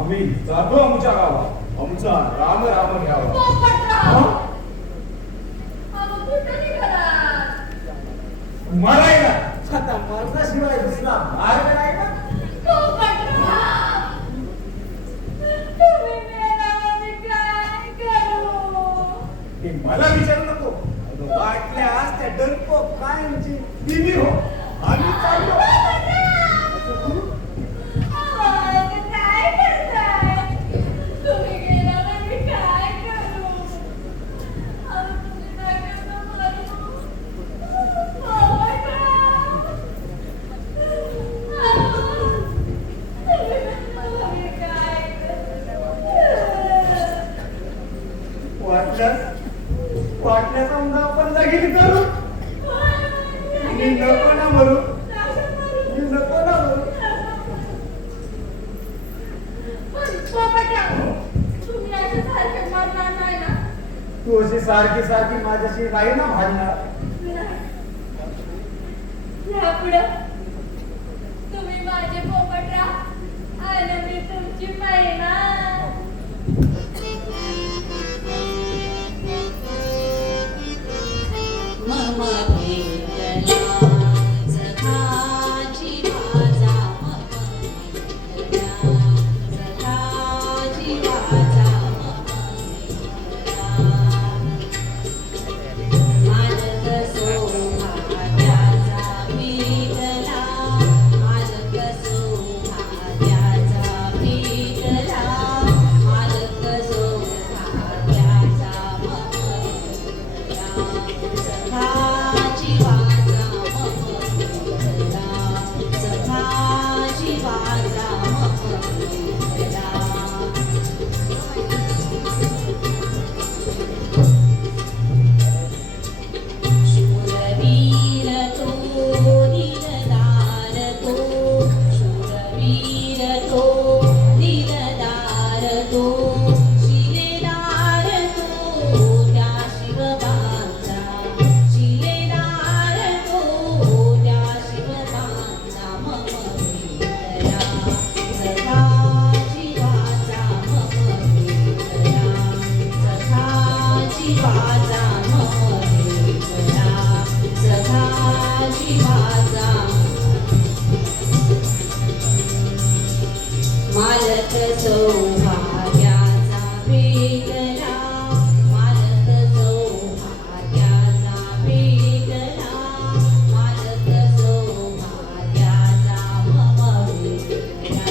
आम्ही जातो आमच्या गावात, आमचा राम राम घ्यावा. पोपटराव अहो कुठं निघालात? मला येणार आता मरणाशिवाय दुसरा मार्ग नाही ना. पोपटराव तुम्ही मेल्यावर मी काय करू? हे मला विचारू नको. अगं वाटल्यास त्या डरपोक कायमची बिबी हो. आम्ही चाललो. काय करताय? तुम्ही गेल्यावर मी काय करू? आता तुमची बायको मरू. मी काय वाटल्यास समजा आपण लगीन करू. मी नको ना मरू. मी नको ना मरू. तुम्ही अशा सारखे मरणार नाही ना? तू अशी सारखी सारखी माझ्याशी नाही ना भांडणार. यापुढं तुम्ही माझे पोपटराव आणि मी तुमची मैना. मम भेटला सखाची माझा मम भेटला सखाची माझा मम भेटला मालक सौभाग्याचा भेटला मालक सौभाग्याचा भेटला मालक सौभाग्याचा मम भेटला सखाची वाजा मम भेटला सखाची वाजा मम भेटला शूरवीर तो दिलदार तो शूरवीर तो दिलदार तो शिलेदार तो त्या शिवबाचा शिलेदार तो त्या शिवबाचा मम भेटला सखाची वाचा मम भेटला सखाची वाचा मम भेटला सखाची वाचा मालक सौभाग्याचा भेटला मालक सौभाग्याचा भेटला मालक सौभाग्याचा मम भेटला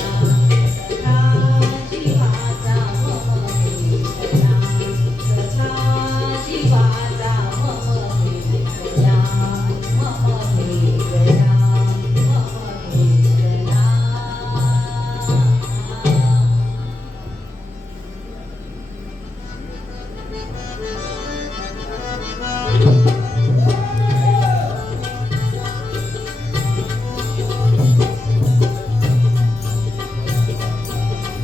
सखाची वाचा मम भेटला सखाची वाचा मम भेटला मम भेटला मम भेटला.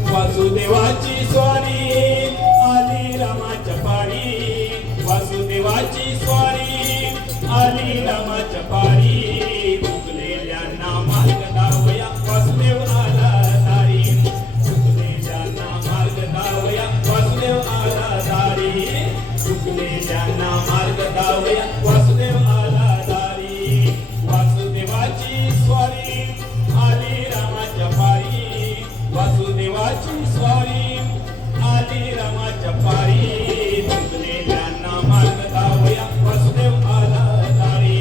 वासुदेवाची स्वारी आली रामाच्या पारी वासुदेवाची स्वारी आली रामाच्या पारी चुकलेल्यांना मार्ग दावया वासुदेव आला दारी चुकलेल्यांना मार्ग दावया वासुदेव आला दारी चुकलेल्यांना मार्ग दावया वासुदेव आला दारी वासुदेवाची स्वारी आली रामाच्या पारी वासुदेवाची स्वारी आली रामाच्या पारी चुकलेल्यांना मार्ग दावया वासुदेव आला दारी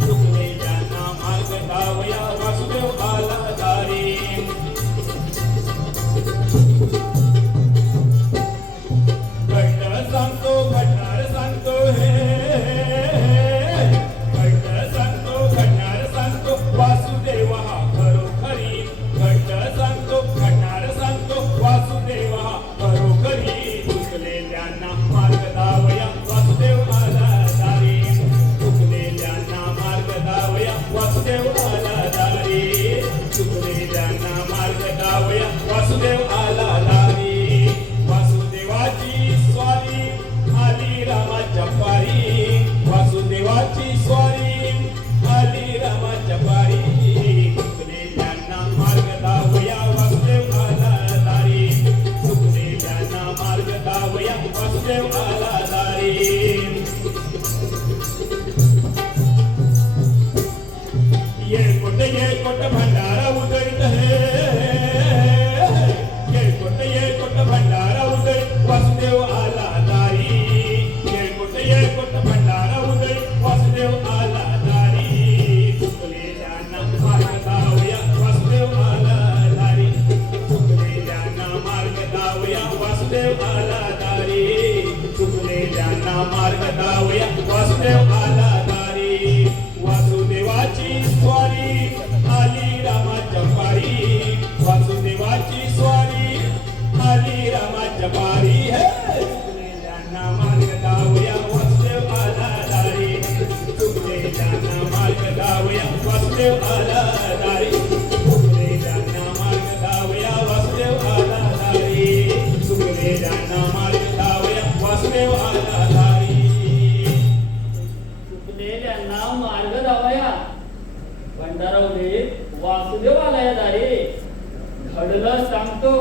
चुकले वासुदेव आला दारी वासुदेवाची स्वारी आली रामाच्या पारी वासुदेवाची स्वारी आली रामाच्या पारी चुकलेल्यांना मार्ग दावया वासुदेव आला दारी चुकलेल्यांना मार्ग दावया वासुदेव आला दारी येळकोट भंडारा उधळीत हे येळकोट भंडारा उधळीत वासुदेव आला दारी येळकोट भंडारा उधळीत वासुदेव आला दारी चुकलेल्यांना मार्ग दावया वासुदेव आला दारी चुकलेल्यांना मार्ग दावया वासुदेव आला दारी चुकलेल्यांना मार्ग दावया वासुदेव आला दारी वासुदेवाची स्वारी आली रामाच्या पारी वासुदेवाची स्वारी आली रामाच्या पारी हे चुकलेल्यांना मार्ग दावया वासुदेव आला दारी चुकलेल्यांना मार्ग दावया वासुदेव आला दारी चुकलेल्यांना मार्ग दावया वासुदेव आला दारी चुकलेल्यांना मार्ग दावया वासुदेव आला दारी चुकलेल्यांना मार्ग दावया भंडारवले वासुदेव आलाय दारी घडलं सांगतो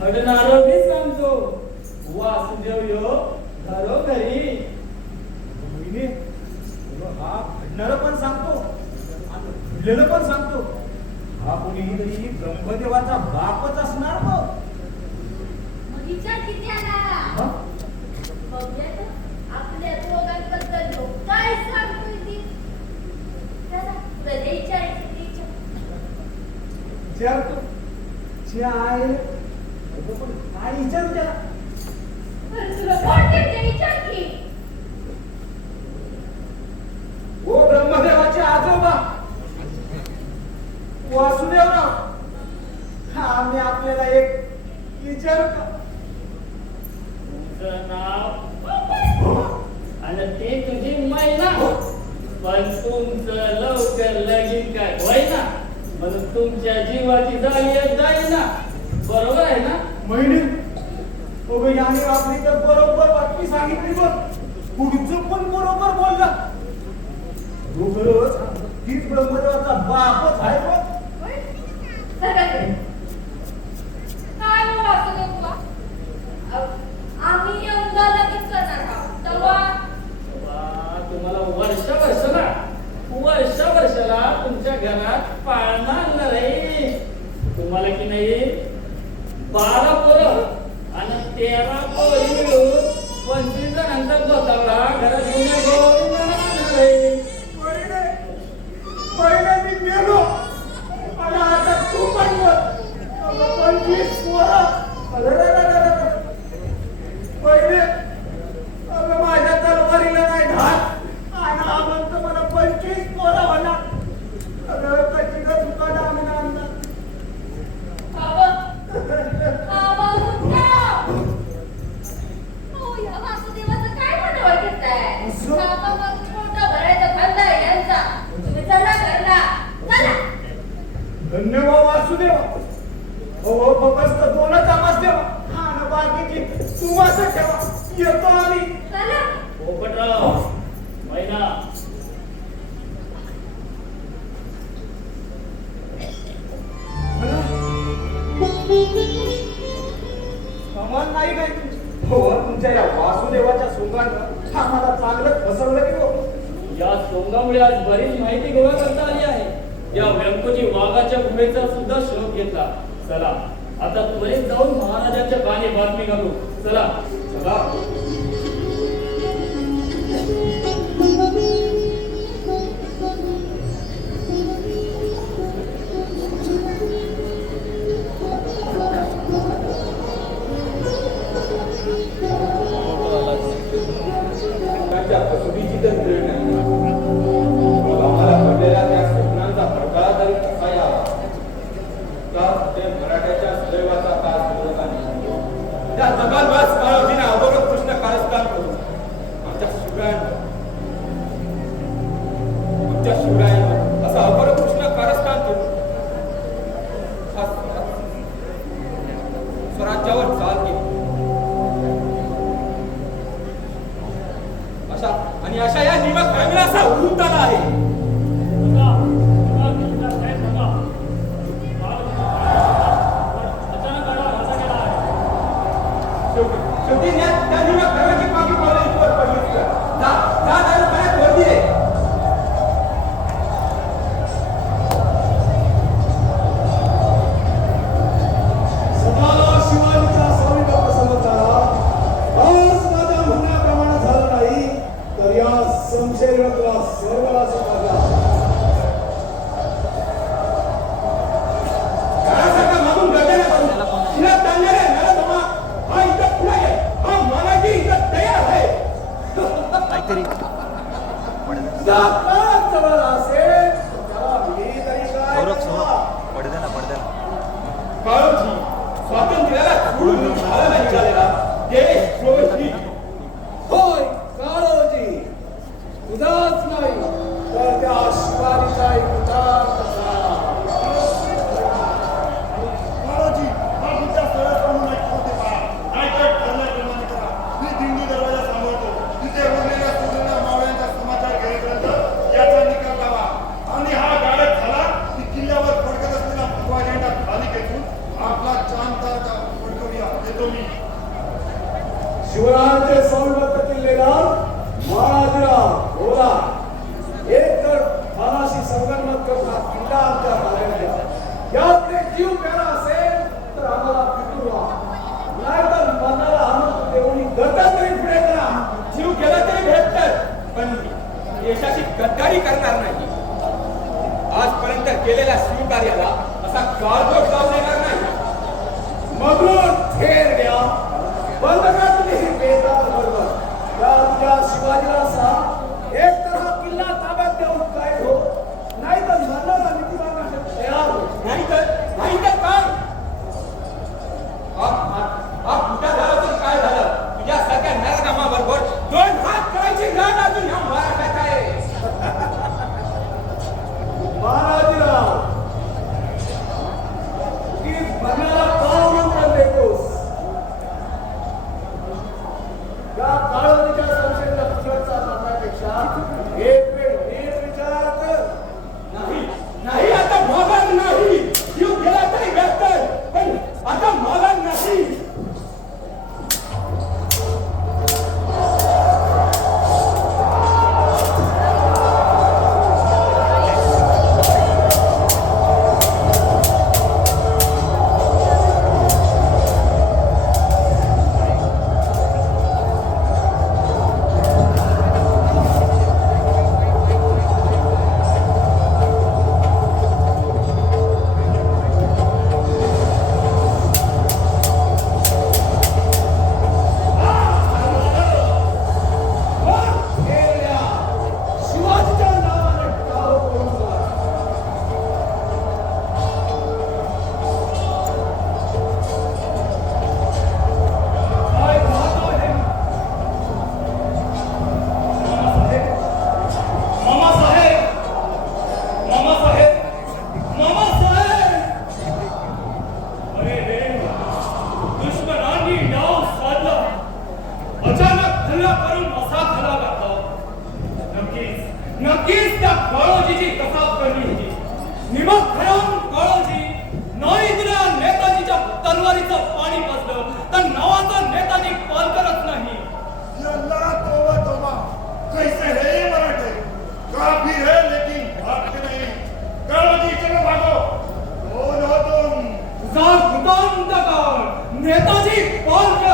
घडणार बी सांगतो वासुदेव यो घरोघरी मोहिनी, हा घडणारं पण सांगतो आणि घडलेलं पण सांगतो. हा कोणीतरी ब्रह्मदेवाचा बापच असणार मग. मग विचार किती आला बघूया तर आपल्या दोघांबद्दल लोक काय सांगतोय ते. चला, तुला जे विचारायचं ते विचार. विचारतो जे आहे पण काय विचारू त्याला. बरं, तुला कोणते ते विचार की. ओ ब्रह्मदेवाचे आजोबा वासुदेवराव, आम्ही आपल्याला एक विचारू का. तुमचं नाव आणि ते तुझी मैना पण तुमचं लवकर लगीन काय होईना म्हणून तुमच्या जीवाची जाळी जाईना बरोबर आहे ना. महिने अगं याने आपली तर बरोबर बातमी सांगितली बघ. पुढचं पण बरोबर बोलला. खरोखरच तीच ब्रह्मदेवाचा बापच आहे बघ. होय? सगळं ते. काय मग वासुदेव बुवा? आम्ही यंदा लगीन करणार आहोत तेव्हा वा, तुम्हाला वर्षाला तुमच्या घरात पाळणा आणणार आहे. तुम्हाला की नाही 12 पोरं आणि 13 पोरी मिळून 25 जणांचा गोतावळा घरात घेऊन गोविंद आणणार आहे. पहिले मी गेलो आणि आता तू पण बोल. अगं 25 पोरं. पहिले अगं माझ्या तलवारीला नाही धाक आणि हा म्हणतो मला 25 पोरं होणार. अगं कशी का चुकायला आम्ही नाही आणणार. या वासुदेवाचं काय म्हणावं घेताय? असं? बाबा मग पोटा भरायचा धंदा आहे यांचा. तुम्ही चला घरला. चला. धन्यवाद वासुदेव. हो फक्त 2च आवाज देवा आणि बाकीची तू असं ठेवा. येतो आम्ही. चला. पोपटराव मैना कमाल नाही काय तुमची. हो तुमच्या या वासुदेवाच्या सोंगानं आम्हाला चांगलं फसवलं की हो. या सोंगामुळे आज बरीच माहिती गोळा करता आली आहे. या व्यंकोजी वाघाच्या गुहेचा सुद्धा शोध घेतला. चला आता त्वरित जाऊन महाराजांच्या कानी बातमी घालू. चला चला. त्यांच्या कसोटीची तर वेळ नाही. मग आम्हाला पडलेल्या त्या स्वप्नांचा प्रकाळ तरी कसा यावा. का ते मराठ्याच्या सुदैवाचा तास होता नाही. त्या जगालबाज काळोजीने अवघड कृष्ण कारस्थान करून आमच्या शिवरायांवर असं अवघड कृष्ण कारस्थान करून त्या निम्या घराची पाठी पडली वर पडलीच का? जा दारू पाण्यात गर्दी आहे. सदा शिवाजीचा स्वामीभक्त समजणारा आज माझ्या म्हणण्याप्रमाणे झालं नाही तर या संशयरत्ना सर्वांना माझ्या घरासारखा मागून गर्दी नाही करू. तिला ताणणारे नरधमा हा इथं पुढे आहे. हा मानाची इथं तयार आहे. जातपात जवळ असेल त्याला मी तरी काय करावा? काळोजी स्वातंत्र्याला सोडून झाला निघालेला देशद्रोही. होय काळोजी तुझाच नाही तर त्या शिवाजीचा एक उतार कसा बाळाजी, हा मुद्दा सरळ सांगून ऐकू दे बा. नाहीतर ठरल्याप्रमाणे करा. मी दिंडी दरवाजा सांभाळतो. तिथे उरलेल्या सुरलेल्या मावळ्यांचा समाचार घेईपर्यंत याचा निकाल लावा. आणि हा गाडक झाला की किल्ल्यावर फडकत असलेला भगवा झेंडा खाली खेचून आपला चांदता फडकवूया. येतो मी. शिवरायांचे स्वामीभक्त किल्लेदार महाराजराव बोला एक तर खानाशी संगनमत करता किल्ला आमच्या ताब्यात द्या. यापुढे जीव प्यारा असेल तर आम्हाला फिटून व्हा, नाहीतर मनाला आणून देऊन गद्दा तरी पुढे करा. जीव गेला तरी भेटतात, पण देशाची गद्दारी करणार नाही. आजपर्यंत केलेल्या शिवकार्याला असा गाळबोट जाऊ देणार नाही. मगरून ठेर द्या, बंद करा तुम्ही ही बेताल बरोबर. या तुझ्या शिवाजीला सांग एक तर हा किल्ला ताब्यात देऊन काय हो, नाहीतर मनाला नीती मागण्यासाठी तयार हो. नाहीतर काय? हा कुठं झालं तर काय झालं? तुझ्यासारख्या नरकामाबरोबर दोन हात करायची गाठ अजून ह्या महाराष्ट्रात आहे. महाराजराव की मनाला का आमंत्रण देतोस? या काळोखीच्या संशयाला तुझ्याचा नाण्यापेक्षा एक वेळ नीट विचार कर. नाही आता माघार नाही. जीव गेला तरी बेहतर, पण आता माघार नाही. शिवाजीच्या नावाने टाळो करून जा. काय पाहतो हे? अरे रे, दुश्मनांनी डाव साधला. अचानक हल्ला करून असा घाला घातला. नक्कीच त्या काळोजीची कसाब करणी होती. निमक खराम काळोजी नाही दिल्या नेताजीच्या तलवारीचं पाणी पाजलं तर नावाचा नेताजी पालकरच नाही. अल्लाह तौबा तौबा. कैसे है ये मराठे? काफी है लेकिन भागते नहीं. काळोजी चलो भागो. कौन हो तुम? तुझा भूतांत काळ नेताजी पालकर